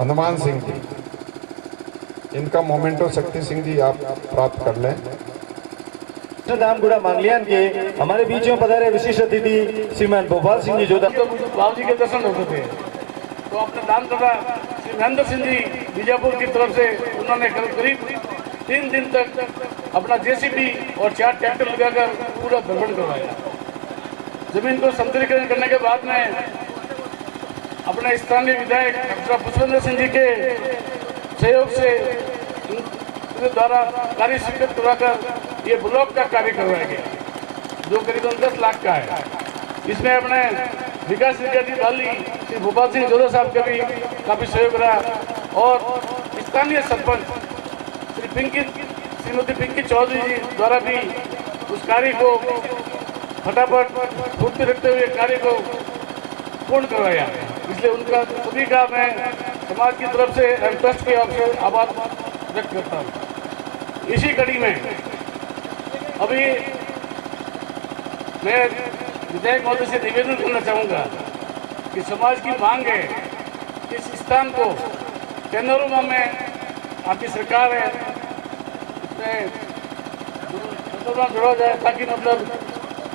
हनुमान सिंह जी, इनका मोमेंटो शक्ति सिंह जी आप प्राप्त कर लें। दामगुड़ा मांगलियान के हमारे बीच में पधारे विशिष्ट अतिथि श्रीमान भोपाल सिंह जी जोधा। तो बाबू जी के दर्शन होते थे तो अपने दान दादा श्री महेंद्र सिंह जी बीजापुर की तरफ से उन्होंने करीब 3 दिन तक अपना JCB और 4 ट्रैक्टर लगाकर पूरा भ्रमण करवाया। जमीन को समतलीकरण करने के बाद में अपने स्थानीय विधायक डॉक्टर पुष्पेंद्र सिंह जी के सहयोग से उनके द्वारा कार्य स्वीकृत करवाकर ये ब्लॉक का कार्य करवाया गया, जो करीबन 10 लाख का है। इसमें अपने विकास अधिकारी श्री भोपाल सिंह जोधा साहब का भी काफी सहयोग रहा और स्थानीय सरपंच श्रीमती पिंकी चौधरी जी द्वारा भी उस कार्य को फटाफट फुर्ती रखते हुए कार्य को पूर्ण करवाया। इसलिए उनका सभी का मैं समाज की तरफ से ट्रस्ट के ओर से आभार व्यक्त करता हूँ। इसी कड़ी में अभी मैं विधायक महोदय से निवेदन करना चाहूँगा कि समाज की मांग है कि इस स्थान को कैनोरमा में आपकी सरकार है इसमें जोड़ा जाए ताकि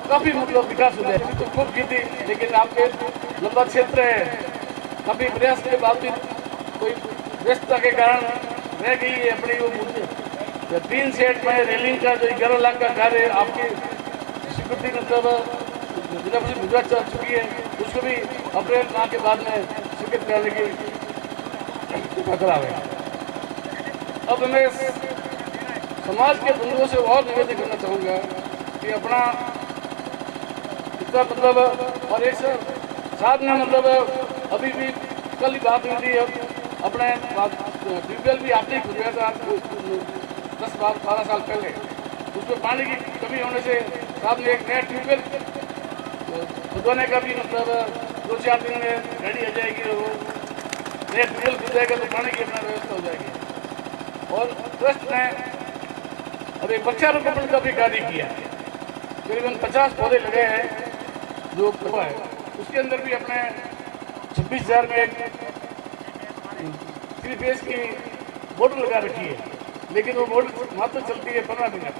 काफ़ी विकास हो जाए। तो खूब की थी, लेकिन आपके लंबा क्षेत्र है, काफ़ी प्रयास के बावजूद कोई व्यस्तता के कारण रह गई है अपनी वो मुद्दे। 3 सेट में रेलिंग का जो 11 लाख का कार्य आपकी स्वीकृति जिला परिषद भिजवा चुकी है, उसको भी अप्रैल माह के बाद में स्वीकृत करने की खतरा है। अब मैं समाज के बंधुओं से और निवेदन करना चाहूँगा कि अपना इतना मतलब, और एक साथ में मतलब अभी भी कल ही बात हुई थी, अपने ट्यूबवेल भी आपने खुदवाया था 10-12 साल पहले, उसमें पानी की कमी होने से साहब ने एक नया ट्यूबवेल खुदवाने का भी मतलब 2-4 दिन में रेडी हो जाएगी, और वो नया ट्यूबवेल खुद जाएगा तो पानी की अपना व्यवस्था हो जाएगी। और ट्रस्ट ने अब एक वृक्षारोपण का भी कार्य किया है, करीबन 50 पौधे लगे हैं जो हुआ है, उसके अंदर भी अपने 26,000 में एक 3 फेस की मोटर लगा रखी है, लेकिन वो मोटर मात्र चलती है 15 मिनट,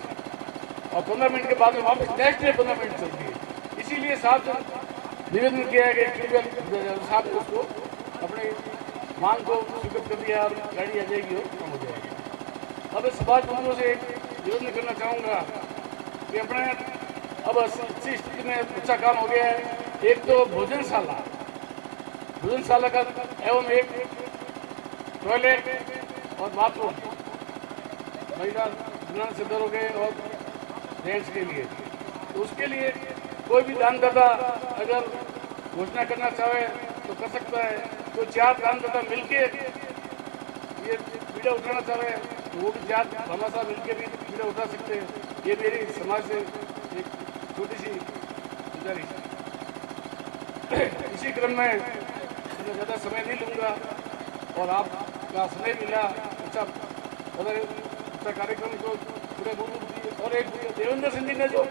और 15 मिनट के बाद में वापस नेक्स्ट डे 15 मिनट चलती है। इसीलिए साहब ने निवेदन किया है कि ट्यूबवेल साहब ने उसको अपने मांग को स्वीकृत कर दिया और गाड़ी आ जाएगी और कम हो जाएगी। अब समाज बंधुओं से निवेदन करना चाहूँगा कि अपने अब अच्छी स्थिति में अच्छा काम हो गया है। एक तो भोजनशाला का एवं एक टॉयलेट और बाथरूम महिला सिद्धरों के और जेंट्स के लिए, तो उसके लिए कोई भी दानदाता अगर घोषणा करना चाहे तो कर सकता है। तो 4 दानदाता मिलके ये पीड़ा उठाना चाहे तो वो भी 4 भामाशाह मिलके भी पीड़ा उठा सकते हैं। ये मेरी समाज से एक छोटी सी गुजारिश है। इसी क्रम में मैं ज़्यादा समय नहीं लूँगा, और आपका समय मिला अच्छा कार्यक्रम को पूरे और एक देवेंद्र सिंह जी ने जो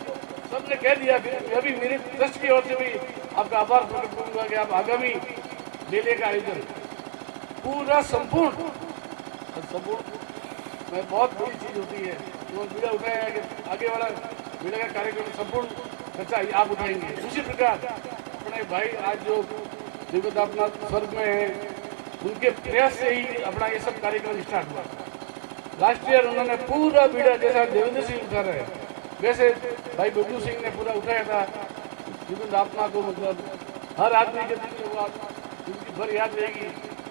सबने कह दिया, फिर अभी मेरी ट्रस्ट की ओर से भी आपका आभार प्रकट करूँगा कि आप आगामी मेले का आयोजन पूरा संपूर्ण में बहुत बड़ी चीज़ होती है, तो बीड़ा उठाया है कि आगे वाला बीड़ा का कार्यक्रम संपूर्ण खर्चा आप उठाएंगे। उसी प्रकार अपने भाई आज जो दिवंगत अपना स्वर्ग में है, उनके प्रयास से ही अपना ये सब कार्यक्रम स्टार्ट हुआ। लास्ट ईयर उन्होंने पूरा बीड़ा जैसा देवेंद्र सिंह उठा रहे हैं, वैसे भाई बब्लू सिंह ने पूरा उठाया था दिवंगत आत्मा को, मतलब हर आदमी के दिल में वो जिंदगी भर याद रहेगी।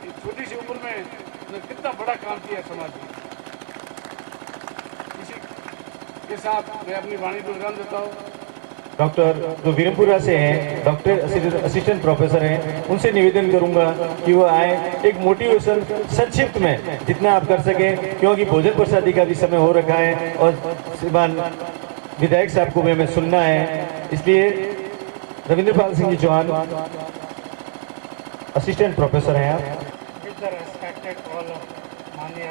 एक छोटी सी उम्र में उन्होंने कितना बड़ा काम किया समाज में। इसी के साथ मैं अपनी वाणी को विराम देता हूँ। डॉक्टर जो वीरमपुरा से हैं, डॉक्टर असिस्टेंट प्रोफेसर हैं, उनसे निवेदन करूंगा कि वो आए, एक मोटिवेशन संक्षिप्त में जितना आप कर सकें, क्योंकि भोजन प्रसादी का भी समय हो रखा है और श्रीमान विधायक साहब को भी हमें सुनना है। इसलिए रविंद्रपाल सिंह जी चौहान असिस्टेंट प्रोफेसर हैं आप। माननीय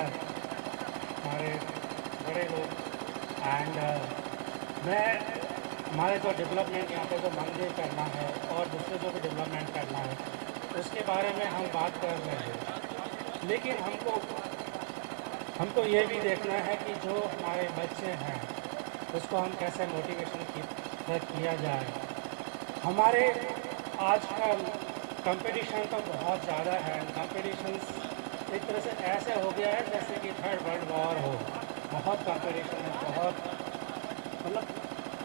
हमारे बड़े लोग एंड मैं हमारे जो डेवलपमेंट यहाँ पे जो मंदिर करना है और दूसरे जो भी डेवलपमेंट करना है उसके बारे में हम बात कर रहे हैं, लेकिन हमको ये भी देखना है कि जो हमारे बच्चे हैं उसको हम कैसे मोटिवेशन किया जाए। हमारे आजकल कंपटीशन तो बहुत ज़्यादा है, कंपटीशन एक तरह से ऐसे हो गया है जैसे कि 3rd वर्ल्ड वॉर हो। बहुत कंपटीशन है, बहुत मतलब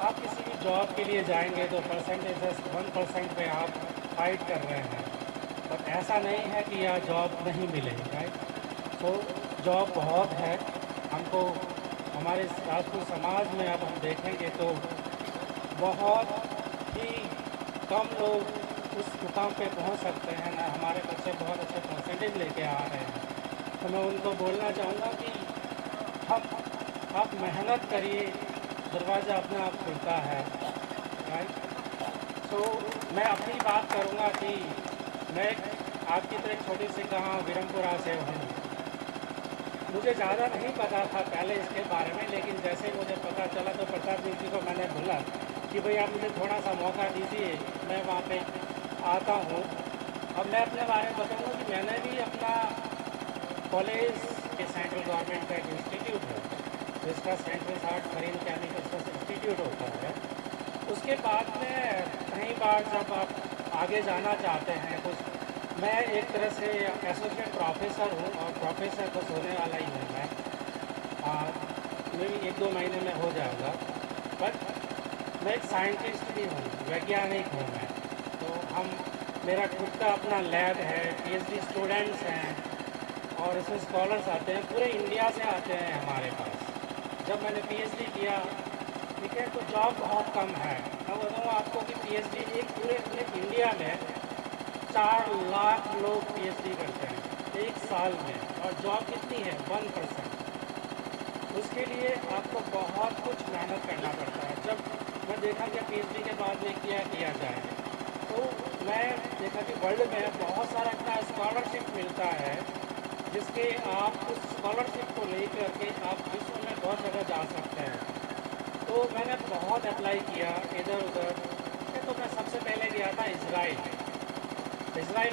आप किसी भी जॉब के लिए जाएंगे तो परसेंटेज 1% पे आप फाइट कर रहे हैं, बट ऐसा नहीं है कि यह जॉब नहीं मिलेगी, राइट। तो जॉब बहुत है। हमको हमारे राजपूत समाज में अब हम देखेंगे तो बहुत ही कम लोग उस मुकाम पे पहुंच सकते हैं ना। हमारे बच्चे बहुत अच्छे परसेंटेज लेके आ रहे हैं, तो मैं उनको बोलना चाहूँगा कि आप मेहनत करिए, दरवाज़ा अपने आप खुलता है, राइट। तो मैं अपनी बात करूँगा कि मैं आपकी तरह छोटी सी गाँव वीरमपुरा से हूँ। मुझे ज़्यादा नहीं पता था पहले इसके बारे में, लेकिन जैसे मुझे पता चला तो प्रताप जी को मैंने बोला कि भाई आप मुझे थोड़ा सा मौका दीजिए, मैं वहाँ पे आता हूँ। अब मैं अपने बारे में बताऊँगा कि मैंने भी अपना कॉलेज के सेंट्रल गवर्नमेंट का एक इंस्टीट्यूट है जिसका central heart marine chemical institute होता है। उसके बाद में कई बार जब आप आगे जाना चाहते हैं तो मैं एक तरह से एसोसिएट प्रोफेसर हूँ और प्रोफेसर बस होने वाला ही हूँ मैं, मेरी 1-2 महीने में हो जाएगा। बट मैं एक साइंटिस्ट भी हूँ, वैज्ञानिक हूँ मैं। तो मेरा खुद का अपना लैब है, PhD स्टूडेंट्स हैं और इसमें स्कॉलर्स आते हैं, पूरे इंडिया से आते हैं हमारे पास। जब मैंने पीएचडी किया, ठीक है, तो जॉब बहुत कम है। मैं बताऊँ आपको कि पीएचडी एक पूरे इंडिया में 4 लाख लोग पीएचडी करते हैं एक साल में, और जॉब कितनी है 1%। उसके लिए आपको बहुत कुछ मेहनत करना पड़ता है। जब मैं देखा कि पीएचडी के बाद में क्या किया जाए, तो मैं देखा कि वर्ल्ड में बहुत सारा इतना स्कॉलरशिप मिलता है जिसके आप उस स्कॉलरशिप को लेकर के आप विश्व में बहुत जगह जा सकते हैं। तो मैंने बहुत अप्लाई किया इधर उधर। तो मैं सबसे पहले गया था इज़राइल।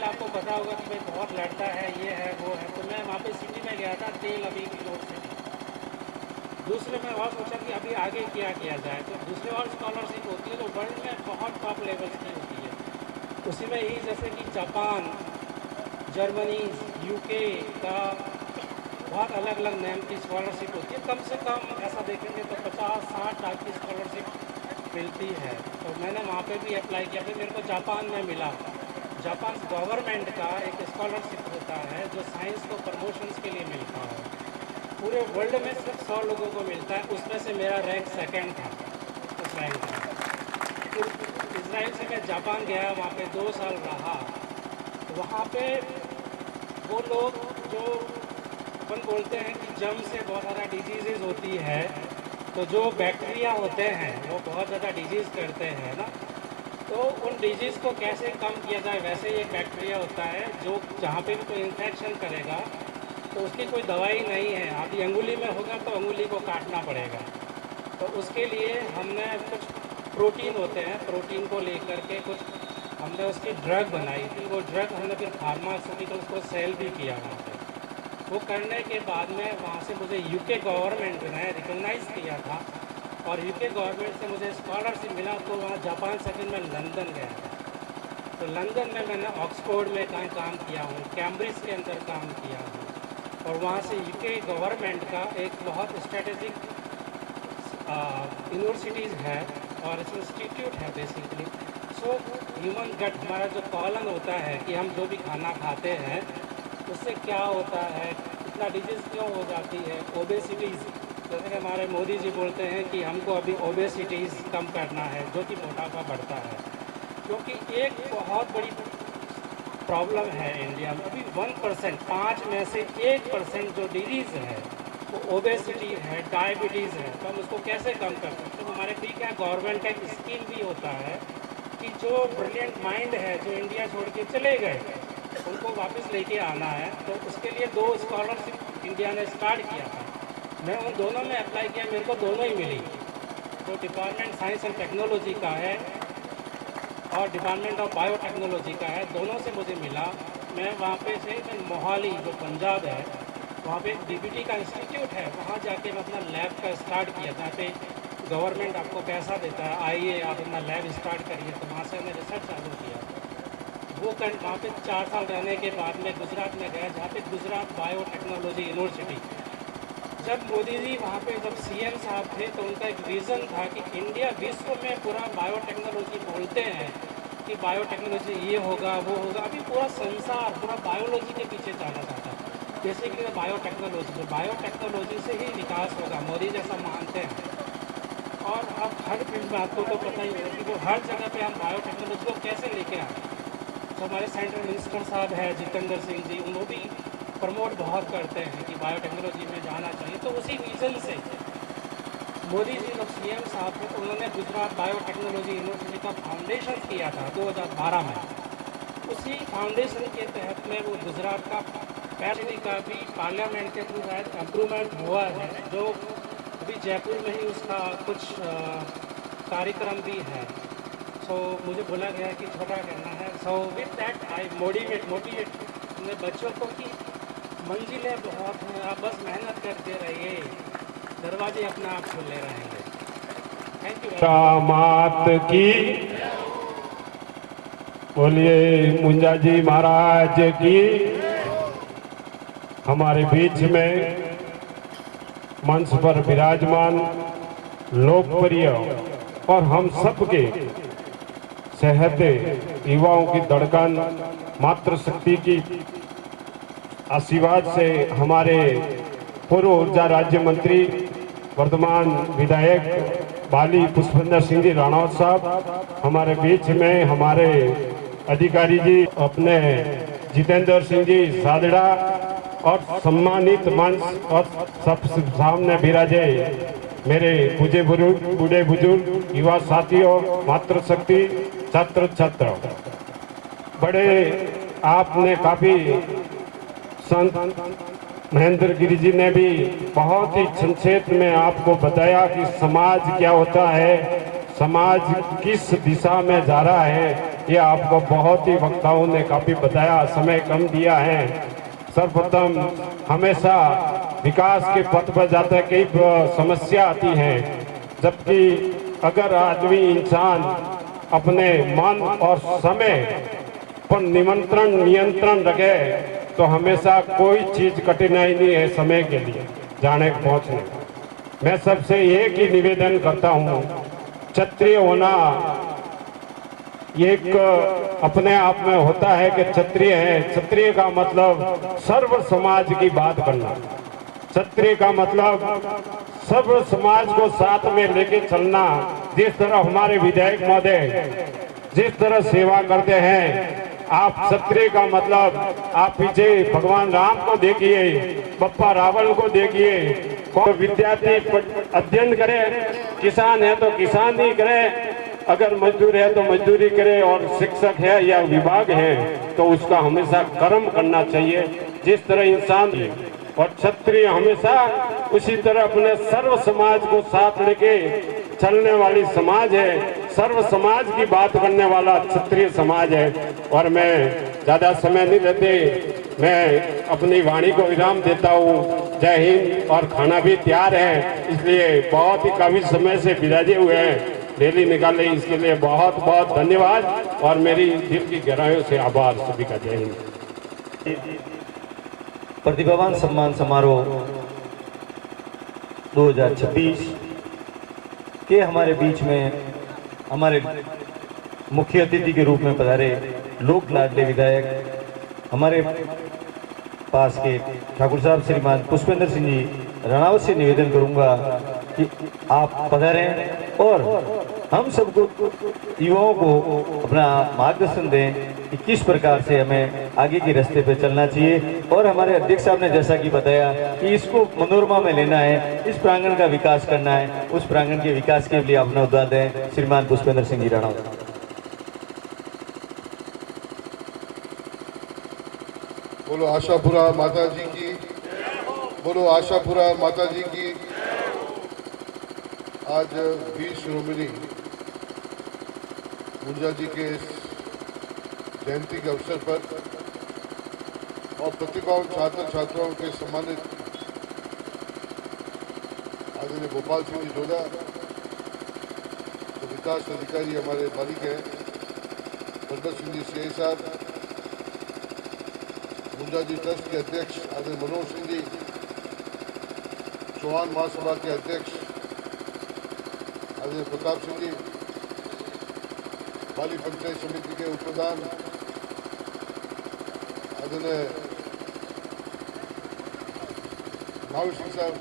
आपको पता होगा कि भाई बहुत लड़ता है, ये है वो है। तो मैं वहाँ पे सिटी में गया था, तेल अवीव यूनिवर्सिटी। दूसरे में और सोचा कि अभी आगे क्या किया जाए, तो दूसरे और स्कॉलरशिप होती है तो वर्ल्ड में बहुत टॉप लेवल की होती है। उसी में ही जैसे कि जापान, जर्मनी, यूके का बहुत अलग अलग नाम की स्कॉलरशिप होती है। कम से कम ऐसा देखेंगे तो 50-60 लाख की स्कॉलरशिप मिलती है। तो मैंने वहाँ पे भी अप्लाई किया। फिर मेरे को जापान में मिला। जापान गवर्नमेंट का एक स्कॉलरशिप होता है जो साइंस को प्रमोशंस के लिए मिलता है। पूरे वर्ल्ड में सिर्फ 100 लोगों को मिलता है, उसमें से मेरा रैंक 2nd था उस रैंक का। फिर इज़राइल से मैं जापान गया, वहाँ पे 2 साल रहा। वहाँ पे वो लोग जो अपन बोलते हैं कि जम से बहुत ज़्यादा डिजीज़ होती है, तो जो बैक्टीरिया होते हैं वो बहुत ज़्यादा डिजीज़ करते हैं ना, तो उन डिजीज़ को कैसे कम किया जाए। वैसे ही एक बैक्टीरिया होता है जो जहाँ पे भी कोई इन्फेक्शन करेगा तो उसकी कोई दवाई नहीं है। अभी अंगुली में होगा तो अंगुली को काटना पड़ेगा। तो उसके लिए हमने कुछ प्रोटीन होते हैं, प्रोटीन को लेकर के कुछ हमने उसकी ड्रग बनाई थी। वो ड्रग हमने फिर फार्मास्यूटिकल्स को सेल भी किया वहाँ पे। वो करने के बाद में वहाँ से मुझे यूके गवर्नमेंट ने रिकॉग्नाइज़ किया था, और यूके गवर्नमेंट से मुझे स्कॉलरशिप मिला। तो वहाँ जापान से फिर मैं लंदन गया था। तो लंदन में मैंने ऑक्सफोर्ड में कहीं काम किया हूँ, कैम्ब्रिज के अंदर काम किया हूँ, और वहाँ से यूके गवर्नमेंट का एक बहुत स्ट्रेटेजिक यूनिवर्सिटीज़ है और इंस्टीट्यूट है बेसिकली। सो ह्यूमन गट, हमारा जो कॉलन होता है कि हम जो भी खाना खाते हैं उससे क्या होता है, इतना डिजीज़ क्यों हो जाती है, ओबेसिटीज़। जैसे कि हमारे मोदी जी बोलते हैं कि हमको अभी ओबेसिटीज़ कम करना है, जो कि मोटापा बढ़ता है, क्योंकि एक बहुत बड़ी प्रॉब्लम है इंडिया में। अभी 1%, 5 में से 1% जो डिजीज़ है वो ओबेसिटी है, डायबिटीज़ है। तो हम उसको कैसे कम कर सकते हैं। तो हमारे ठीक है, गवर्नमेंट का एक स्कीम भी होता है कि जो ब्रिलियंट माइंड है जो इंडिया छोड़ के चले गए उनको वापस लेके आना है। तो उसके लिए 2 स्कॉलरशिप इंडिया ने स्टार्ट किया था। मैं उन दोनों में अप्लाई किया, मेरे को दोनों ही मिली। जो डिपार्टमेंट साइंस एंड टेक्नोलॉजी का है और डिपार्टमेंट ऑफ बायोटेक्नोलॉजी का है, दोनों से मुझे मिला। मैं वहाँ पे से मैं मोहाली जो पंजाब है, वहाँ पे डीबीटी का इंस्टीट्यूट है, वहाँ जाके मैं अपना लैब का स्टार्ट किया। जहाँ पे गवर्नमेंट आपको पैसा देता है, आइए आप अपना लैब स्टार्ट करिए। तो वहाँ से मैंने रिसर्च चालू किया। वो वहाँ पे 4 साल रहने के बाद में गुजरात में गया, जहाँ पे गुजरात बायोटेक्नोलॉजी यूनिवर्सिटी। जब मोदी जी वहाँ पे जब सीएम साहब थे तो उनका एक विज़न था कि इंडिया विश्व में पूरा बायोटेक्नोलॉजी बोलते हैं कि बायोटेक्नोलॉजी ये होगा वो होगा। अभी पूरा संसार पूरा बायोलॉजी के पीछे जाना चाहता है, बेसिकली बायोटेक्नोलॉजी से ही विकास होगा, मोदी जैसा मानते हैं। और अब हर फील्ड में आपको तो पता ही होगा कि वो हर जगह पे हम बायोटेक्नोलॉजी को कैसे लेके आए। तो हमारे सेंट्रल मिनिस्टर साहब है जितेंद्र सिंह जी, उनको भी प्रमोट बहुत करते हैं कि बायोटेक्नोलॉजी में जाना चाहिए। तो उसी विज़न से मोदी जी जब सीएम साहब थे तो उन्होंने गुजरात बायोटेक्नोलॉजी यूनिवर्सिटी का फाउंडेशन किया था 2012 में। उसी फाउंडेशन के तहत में वो गुजरात का पैसिटी का भी पार्लियामेंट के थ्रू इम्प्रूवमेंट हुआ है, जो अभी जयपुर में ही उसका कुछ कार्यक्रम भी है। सो मुझे बोला गया कि छोटा करना है। So with that I motivate अपने बच्चों को कि मंजिलें बहुत हैं, आप बस मेहनत करते रहिए, दरवाजे अपने आप खुले रहेंगे। Thank you. मात की बोलिए, मुंजा जी महाराज की। हमारे बीच में मंच पर विराजमान लोकप्रिय और हम सबके सहते युवाओं की धड़कन, मातृशक्ति की आशीर्वाद से हमारे पूर्व ऊर्जा राज्य मंत्री वर्तमान विधायक बाली पुष्पेंद्र सिंह जी राणौत साहब हमारे बीच में, हमारे अधिकारी जी अपने जितेंद्र सिंह जी सादड़ा और सम्मानित मंच और सब सामने विराजे मेरे बूढ़े बुजुर्ग युवा साथियों, मातृशक्ति छात्र छात्र, बड़े आपने काफी संत महेंद्र गिरी जी ने भी बहुत ही संक्षेप में आपको बताया कि समाज क्या होता है, समाज किस दिशा में जा रहा है, ये आपको बहुत ही वक्ताओं ने काफी बताया। समय कम दिया है। सर्वप्रथम हमेशा विकास के पथ पर जाते कई समस्या आती है, जबकि अगर आदमी इंसान अपने मन और समय पर नियंत्रण रखे तो हमेशा कोई चीज कठिनाई नहीं है समय के लिए जाने पहुंचने। मैं सबसे एक ही निवेदन करता हूं, क्षत्रिय होना एक अपने आप में होता है कि क्षत्रिय है। क्षत्रिय का मतलब सर्व समाज की बात करना, क्षत्रिय का मतलब सर्व समाज को साथ में लेके चलना। जिस तरह हमारे विधायक महोदय जिस तरह सेवा करते हैं, आप क्षत्रिय का मतलब आप पीछे भगवान राम को देखिए, बप्पा रावण को देखिए। विद्यार्थी अध्ययन करे, किसान है तो किसान ही करे, अगर मजदूर है तो मजदूरी करे, और शिक्षक है या विभाग है तो उसका हमेशा कर्म करना चाहिए। जिस तरह इंसान और क्षत्रिय हमेशा उसी तरह अपने सर्व समाज को साथ लेके चलने वाली समाज है, सर्व समाज की बात करने वाला क्षत्रिय समाज है। और मैं ज्यादा समय नहीं लेते, मैं अपनी वाणी को विराम देता हूँ। जय हिंद। और खाना भी तैयार है, इसलिए बहुत ही काफी समय से विराजे हुए हैं, रैली निकाले, इसके लिए बहुत बहुत धन्यवाद और मेरी दिल की गहराइयों से आभार सभी का। जय हिंद। प्रतिभावान सम्मान समारोह 2026 के हमारे बीच में हमारे मुख्य अतिथि के रूप में पधारे लोक लाडले विधायक हमारे पास के ठाकुर साहब श्रीमान पुष्पेंद्र सिंह जी राणावत से निवेदन करूंगा कि आप पधारें और हम सबको युवाओं को अपना मार्गदर्शन दें कि किस प्रकार से हमें आगे के रास्ते पे चलना चाहिए। और हमारे अध्यक्ष साहब ने जैसा कि बताया कि इसको मनोरमा में लेना है, इस प्रांगण का विकास करना है, उस प्रांगण के विकास के लिए अपना उद्यान दें श्रीमान पुष्पेंद्र सिंह जी राणावत। बोलो आशापुरा माता जी की, बोलो आशापुरा माता जी की। आज 20 शिरोमणि मुंजा जी के जयंती के अवसर पर और प्रतिभावान छात्र छात्राओं के सम्मानित आदरणीय गोपाल सिंह जी जोधा, तो विकास अधिकारी हमारे मालिक हैं बलबत सिंह जी सीआई साहब, मुंजा जी ट्रस्ट के अध्यक्ष आदरणीय मनोज सिंह जी, चौहान महासभा के अध्यक्ष आदरणीय प्रताप सिंह जी, बाली पंचायत समिति के उपप्रधान आदरणीय महावीर सिंह साहब,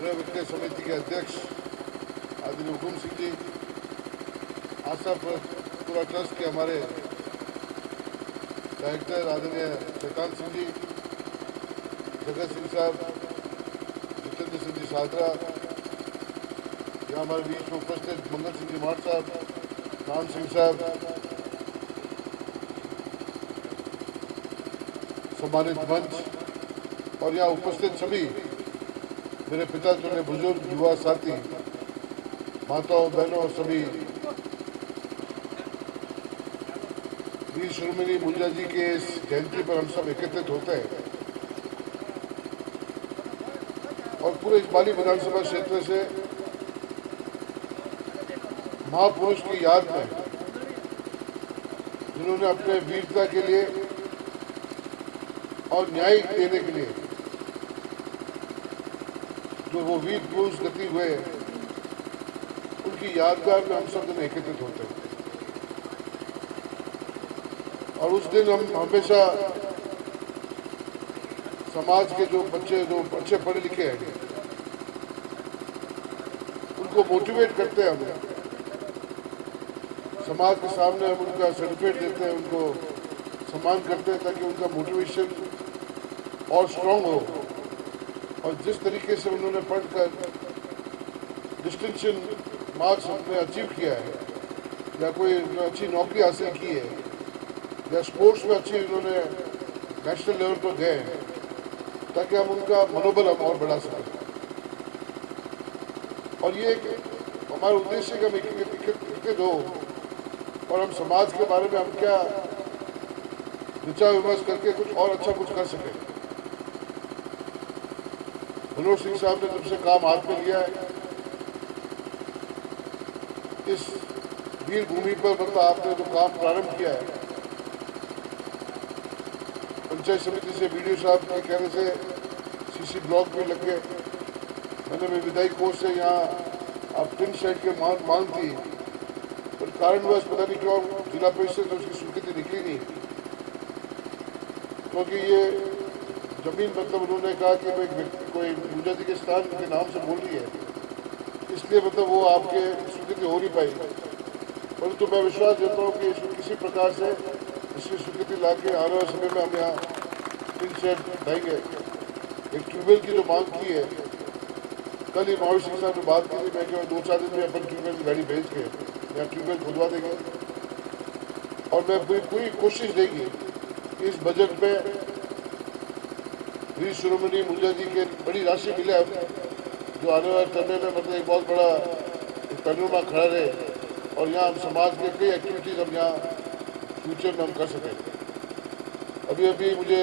गृह विक्रय समिति के अध्यक्ष आदरणीय हुकुम सिंह जी, आशापुरा ट्रस्ट के हमारे डायरेक्टर आदरणीय शैतान सिंह जी, जगत सिंह साहब, जितेंद्र सिंह जी सादरा, यहाँ हमारे बीच में उपस्थित मंगल सिंह जी माठ साहब, राम सिंह साहब, सम्मानित मंच और यहाँ उपस्थित सभी मेरे पिता तुल्य बुजुर्ग युवा साथी, माताओं बहनों और सभी वीर शिरोमणि मुंजा जी के इस जयंती पर हम सब एकत्रित होते हैं और पूरे इस बाली विधानसभा क्षेत्र से महापुरुष की याद में जिन्होंने अपने वीरता के लिए और न्याय देने के लिए जो वो वीर पुरुष गति हुए, उनकी यादगार में हम सब दिन एकत्रित होते हैं। और उस दिन हम हमेशा समाज के जो बच्चे जो अच्छे पढ़े लिखे हैं उनको मोटिवेट करते हैं हम, समाज के सामने हम उनका सर्टिफिकेट देते हैं, उनको सम्मान करते हैं ताकि उनका मोटिवेशन और स्ट्रांग हो। और जिस तरीके से उन्होंने पढ़कर डिस्टिंक्शन मार्क्स अपने अचीव किया है या कोई अच्छी नौकरी हासिल की है या स्पोर्ट्स में अच्छी उन्होंने नेशनल लेवल पर गए हैं, ताकि हम उनका मनोबल हम और बढ़ा सकें। और ये हमारा उद्देश्य कि हम एकत्रित हो और हम समाज के बारे में हम क्या विचार विमर्श करके कुछ और अच्छा कुछ कर सकें। मनोज सिंह साहब ने जब से काम हाथ में लिया है इस वीर भूमि पर, मतलब आपने जो काम प्रारंभ किया है पंचायत समिति से वीडियो साहब के कहने से सीसी ब्लॉक भी लग गए। मैंने भी विधायी कोष से यहाँ आप टिन शेड के मांग थी, पर कारणवश पता नहीं क्यों जिला परिषद से उसकी स्वीकृति निकली नहीं, क्योंकि ये जमीन मतलब उन्होंने कहा कि भाई कोई पूजा जी के स्थान के नाम से बोल रही है, इसलिए मतलब वो आपके स्वीकृति हो नहीं पाई। परंतु मैं विश्वास देता हूँ कि किसी प्रकार से इसकी स्वीकृति ला के आने वाले समय में हम यहाँ टिन शेड लाएंगे। एक ट्यूबवेल की जो मांग की है, कल ही महावीर सिंह साहब ने बात की थी, मैं कि 2-4 दिन में अपन ट्यूबवेल की गाड़ी भेज के यहाँ ट्यूबवेल खुदवा देंगे। और मैं पूरी कोशिश देगी कि इस बजट में वीर शिरोमणि मुंजा जी के बड़ी राशि मिले, जो आने वाले समय में मतलब एक बहुत बड़ा पैनोरमा खड़ा रहे और यहाँ हम समाज के कई एक्टिविटीज़ हम यहाँ फ्यूचर में हम कर सकें। अभी मुझे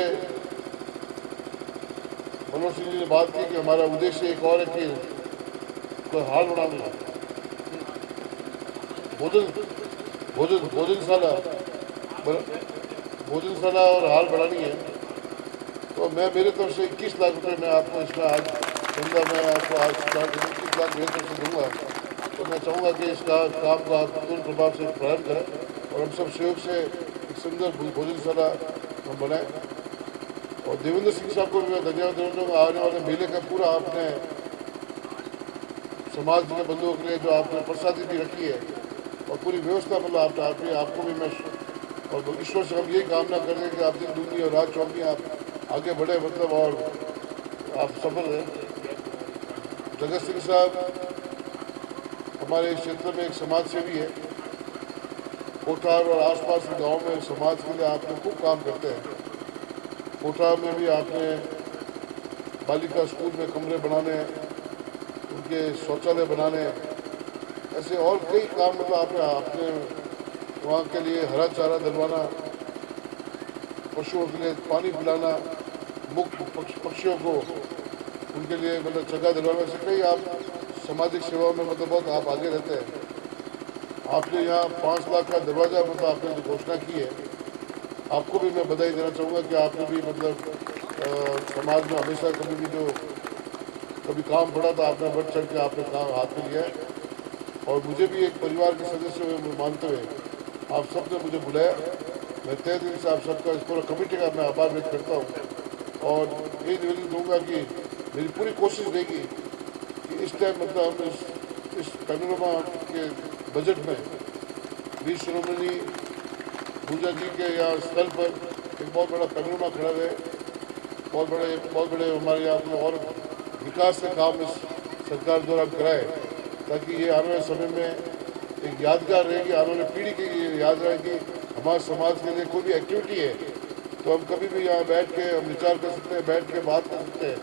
मनोज सिंह जी ने बात की कि हमारा उद्देश्य एक और है कि कोई हाल बढ़ाना, भोजनशाला और हाल बढ़ानी है। तो मैं मेरे तरफ से 21 लाख रुपए मैं आपको इसका आज दूंगा, मैं आपको आज 21 लाख मेरे तरफ से दूंगा। तो मैं चाहूँगा कि इसका काम को आप तुरंत प्रभाव से प्रारंभ करें और हम सब सहयोग से एक सुंदर भोजनशाला हम बनाएं। और देवेंद्र सिंह साहब को भी मैं धन्यवाद देना चाहूँगा, आने वाले मेले का पूरा आपने समाज के बंधुओं के लिए जो आपने प्रसादी भी रखी है और पूरी व्यवस्था मतलब आपको भी मैं और ईश्वर से हम यही कामना करेंगे कि आप दिन दूनी और रात चौकी आप आगे बढ़े मतलब और आप सफल रहे। जगत सिंह साहब हमारे क्षेत्र में एक समाज सेवी है, कोठार और आसपास के गाँव में समाज के लिए आपने खूब काम करते हैं। कोठार में भी आपने बालिका स्कूल में कमरे बनाने, उनके शौचालय बनाने, ऐसे और कई काम मतलब आपने वहाँ के लिए हरा चारा डलवाना, पशुओं के लिए पानी पिलाना, मुक्त पक्षियों को उनके लिए मतलब जगह दिलवाना, ऐसे कई आप सामाजिक सेवाओं में मतलब बहुत आप आगे रहते हैं। आपने यहाँ 5 लाख का दरवाज़ा मतलब आपने जो घोषणा की है, आपको भी मैं बधाई देना चाहूँगा कि आपने भी मतलब समाज में हमेशा कभी काम पड़ा तो आपने बढ़ चढ़ के आपने काम हाथ में लिया है। और मुझे भी एक परिवार के सदस्य मानते हुए आप सबने मुझे बुलाया, मैं तय दिल से आप सबका इस पूरा कमेटी का मैं आभार व्यक्त करता हूँ और यही निवेदन दूंगा कि मेरी पूरी कोशिश रहेगी कि इस टाइम मतलब हम इस पैनोरमा के बजट में वीर शिरोमणि मुंजा जी के यहाँ स्थल पर एक बहुत बड़ा पैनोरमा खड़ा रहे, बहुत बड़े हमारे यहाँ पर और विकास के काम इस सरकार द्वारा कराए, ताकि ये आने वाले समय में एक यादगार रहेगी, आने वाली पीढ़ी की ये याद रहेगी। हमारे समाज के लिए कोई भी एक्टिविटी है तो हम कभी भी यहाँ बैठ के हम विचार कर सकते हैं, बैठ के बात कर सकते हैं।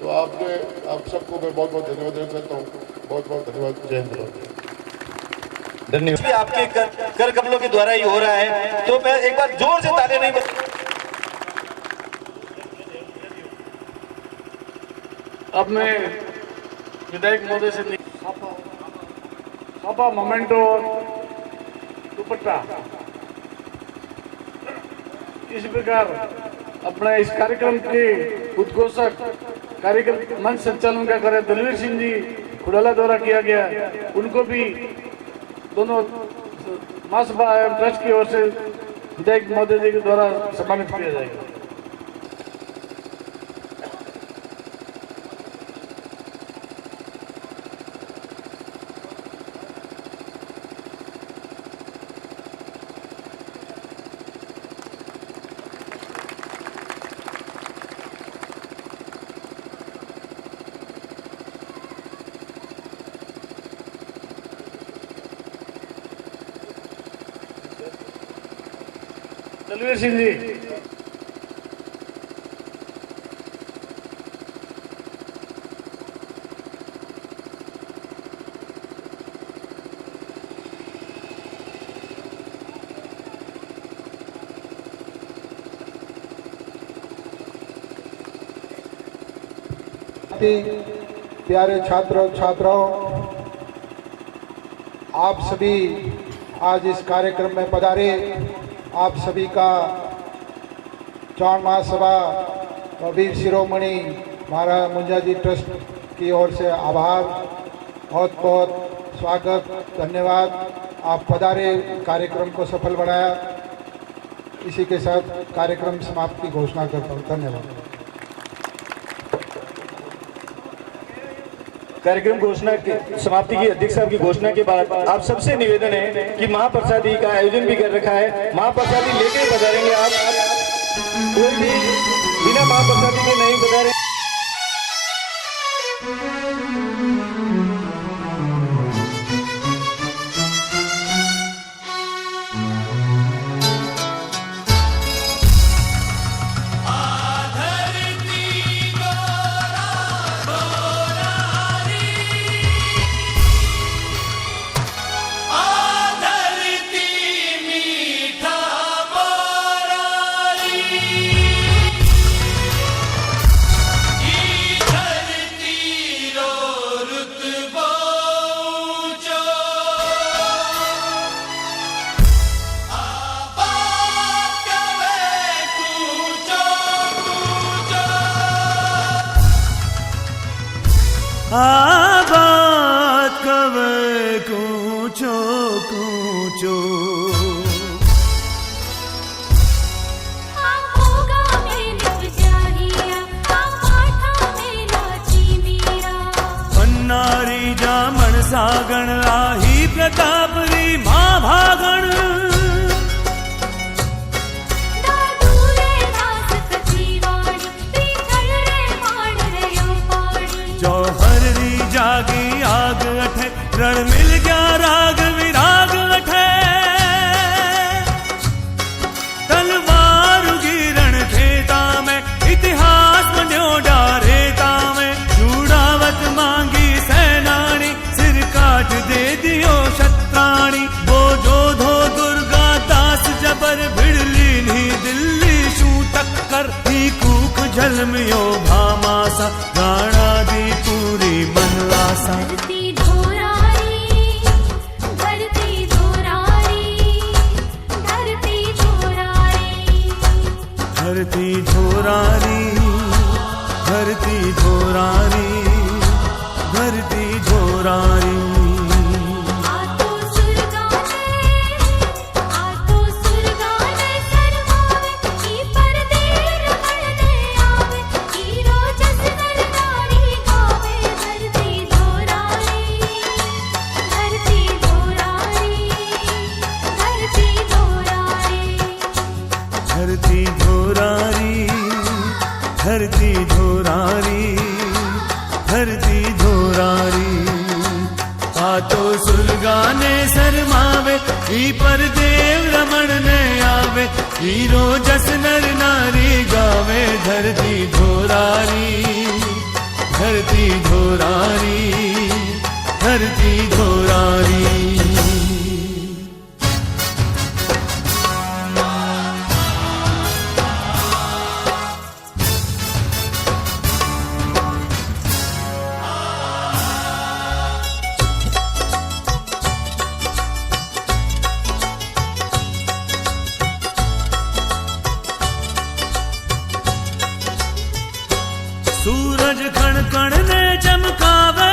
तो आप सबको मैं बहुत बहुत धन्यवाद देना चाहता हूँ, बहुत बहुत धन्यवाद। जय हिंद। धन्यवाद। आपके कर कमलों के द्वारा ही हो रहा है, तो मैं एक बार जोर से ताली नहीं अपने विधायक महोदय से छापा मोमेंटो दुपट्टा इस प्रकार अपना इस कार्यक्रम के उद्घोषक कार्यक्रम मंच संचालन का कार्य दलवीर सिंह जी खुड़ाला द्वारा किया गया, उनको भी दोनों महासभा एवं ट्रस्ट की ओर से विधायक महोदय जी के द्वारा सम्मानित किया जाएगा। तलवीर सिंह जी। प्यारे छात्रों छात्राओं, आप सभी आज इस कार्यक्रम में पधारे। आप सभी का चौहान महासभा व वीर शिरोमणि महाराज मुंजाजी ट्रस्ट की ओर से आभार, बहुत बहुत स्वागत, धन्यवाद। आप पधारे, कार्यक्रम को सफल बनाया। इसी के साथ कार्यक्रम समाप्ति की घोषणा करता हूँ। धन्यवाद। कार्यक्रम घोषणा की समाप्ति की अध्यक्ष साहब की घोषणा के बाद आप सबसे निवेदन है कि महाप्रसादी का आयोजन भी कर रखा है, महाप्रसादी लेकर पधारेंगे। आप कोई भी बिना महाप्रसादी के नहीं पधारे। आबाद कवे कूचो कूचो पन्नारी जामण सागण आही प्रतापरी मां भागण जागी आग अठे रण मिल गया राग विराग अठे तलवार गिरण खेता में इतिहास बन्यो डारेता में चूड़ावत मांगी सेनानी सिर काट दे दियो शत्राणी वो जोधो दुर्गा दास जबर भिड़ली नी दिल्ली शू टक्कर ही कूक झलमियो भामासा गाना दी पूरी बनलासा। धरती धोरारी, धरती धोरारी, धरती धोरारी, धरती धोरारी, धरती धोरारी, धरती धोरारी। धरती धोरारी, धरती धोरारी, धरती धोरारी। आतो सुलगाने शर्मावे ई पर देव रमण ने आवे हीरो जस नर नारी गावे। धरती धोरारी, धरती धोरारी, धरती धोरारी। सूरज कण कण ने चमकावे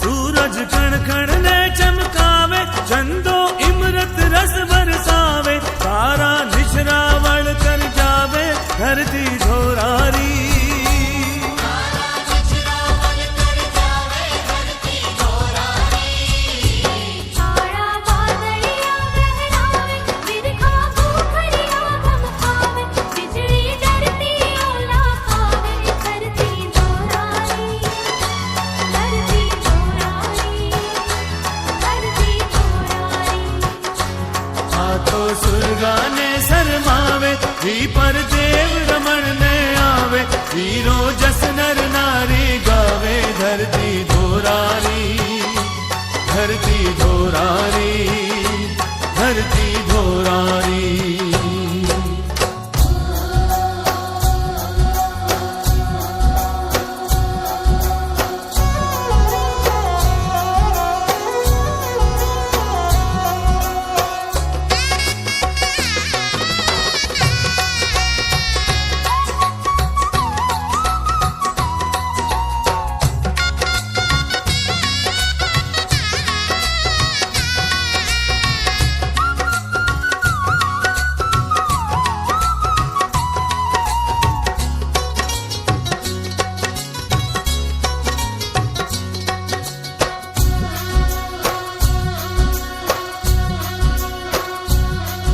सूरज कण कण ने चमकावे चंदो इमरत रस बरसावे तारा निशरावण कर जावे। धरती धोरारी, ही पर देव रमण ने आवे, वीरो जस नर नारी गावे। धरती धोरारी, धरती धोरारी, धरती धोरारी।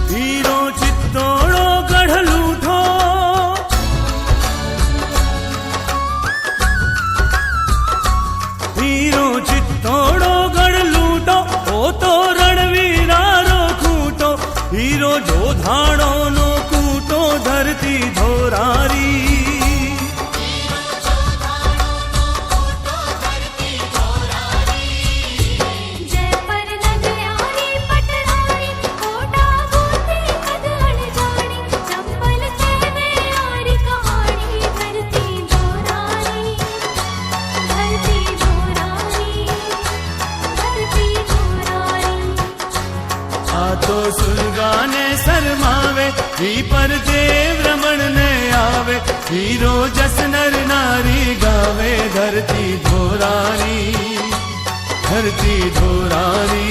हीरो चित्तोड़ो गढ़ लूठो, हीरो चित्तोड़ो गढ़ लूटो, ओ तो रणवीरारो खूटो। हीरो जो धाड़ो नो कूटो, धरती धोरारी। जय पर नगयारी पटरारी, कोटा बूंदी कदल जानी। चंबल कहने यारी कहानी, धरती धोरारी, धरती धोरारी, धरती धोरारी। आ तो सुलगाने शरमावे, ही पर देव रमण ने आवे। हीरो जस नर नारी गावे। धरती धोरारी, धरती धोरारी,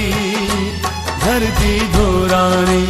धरती धोरारी।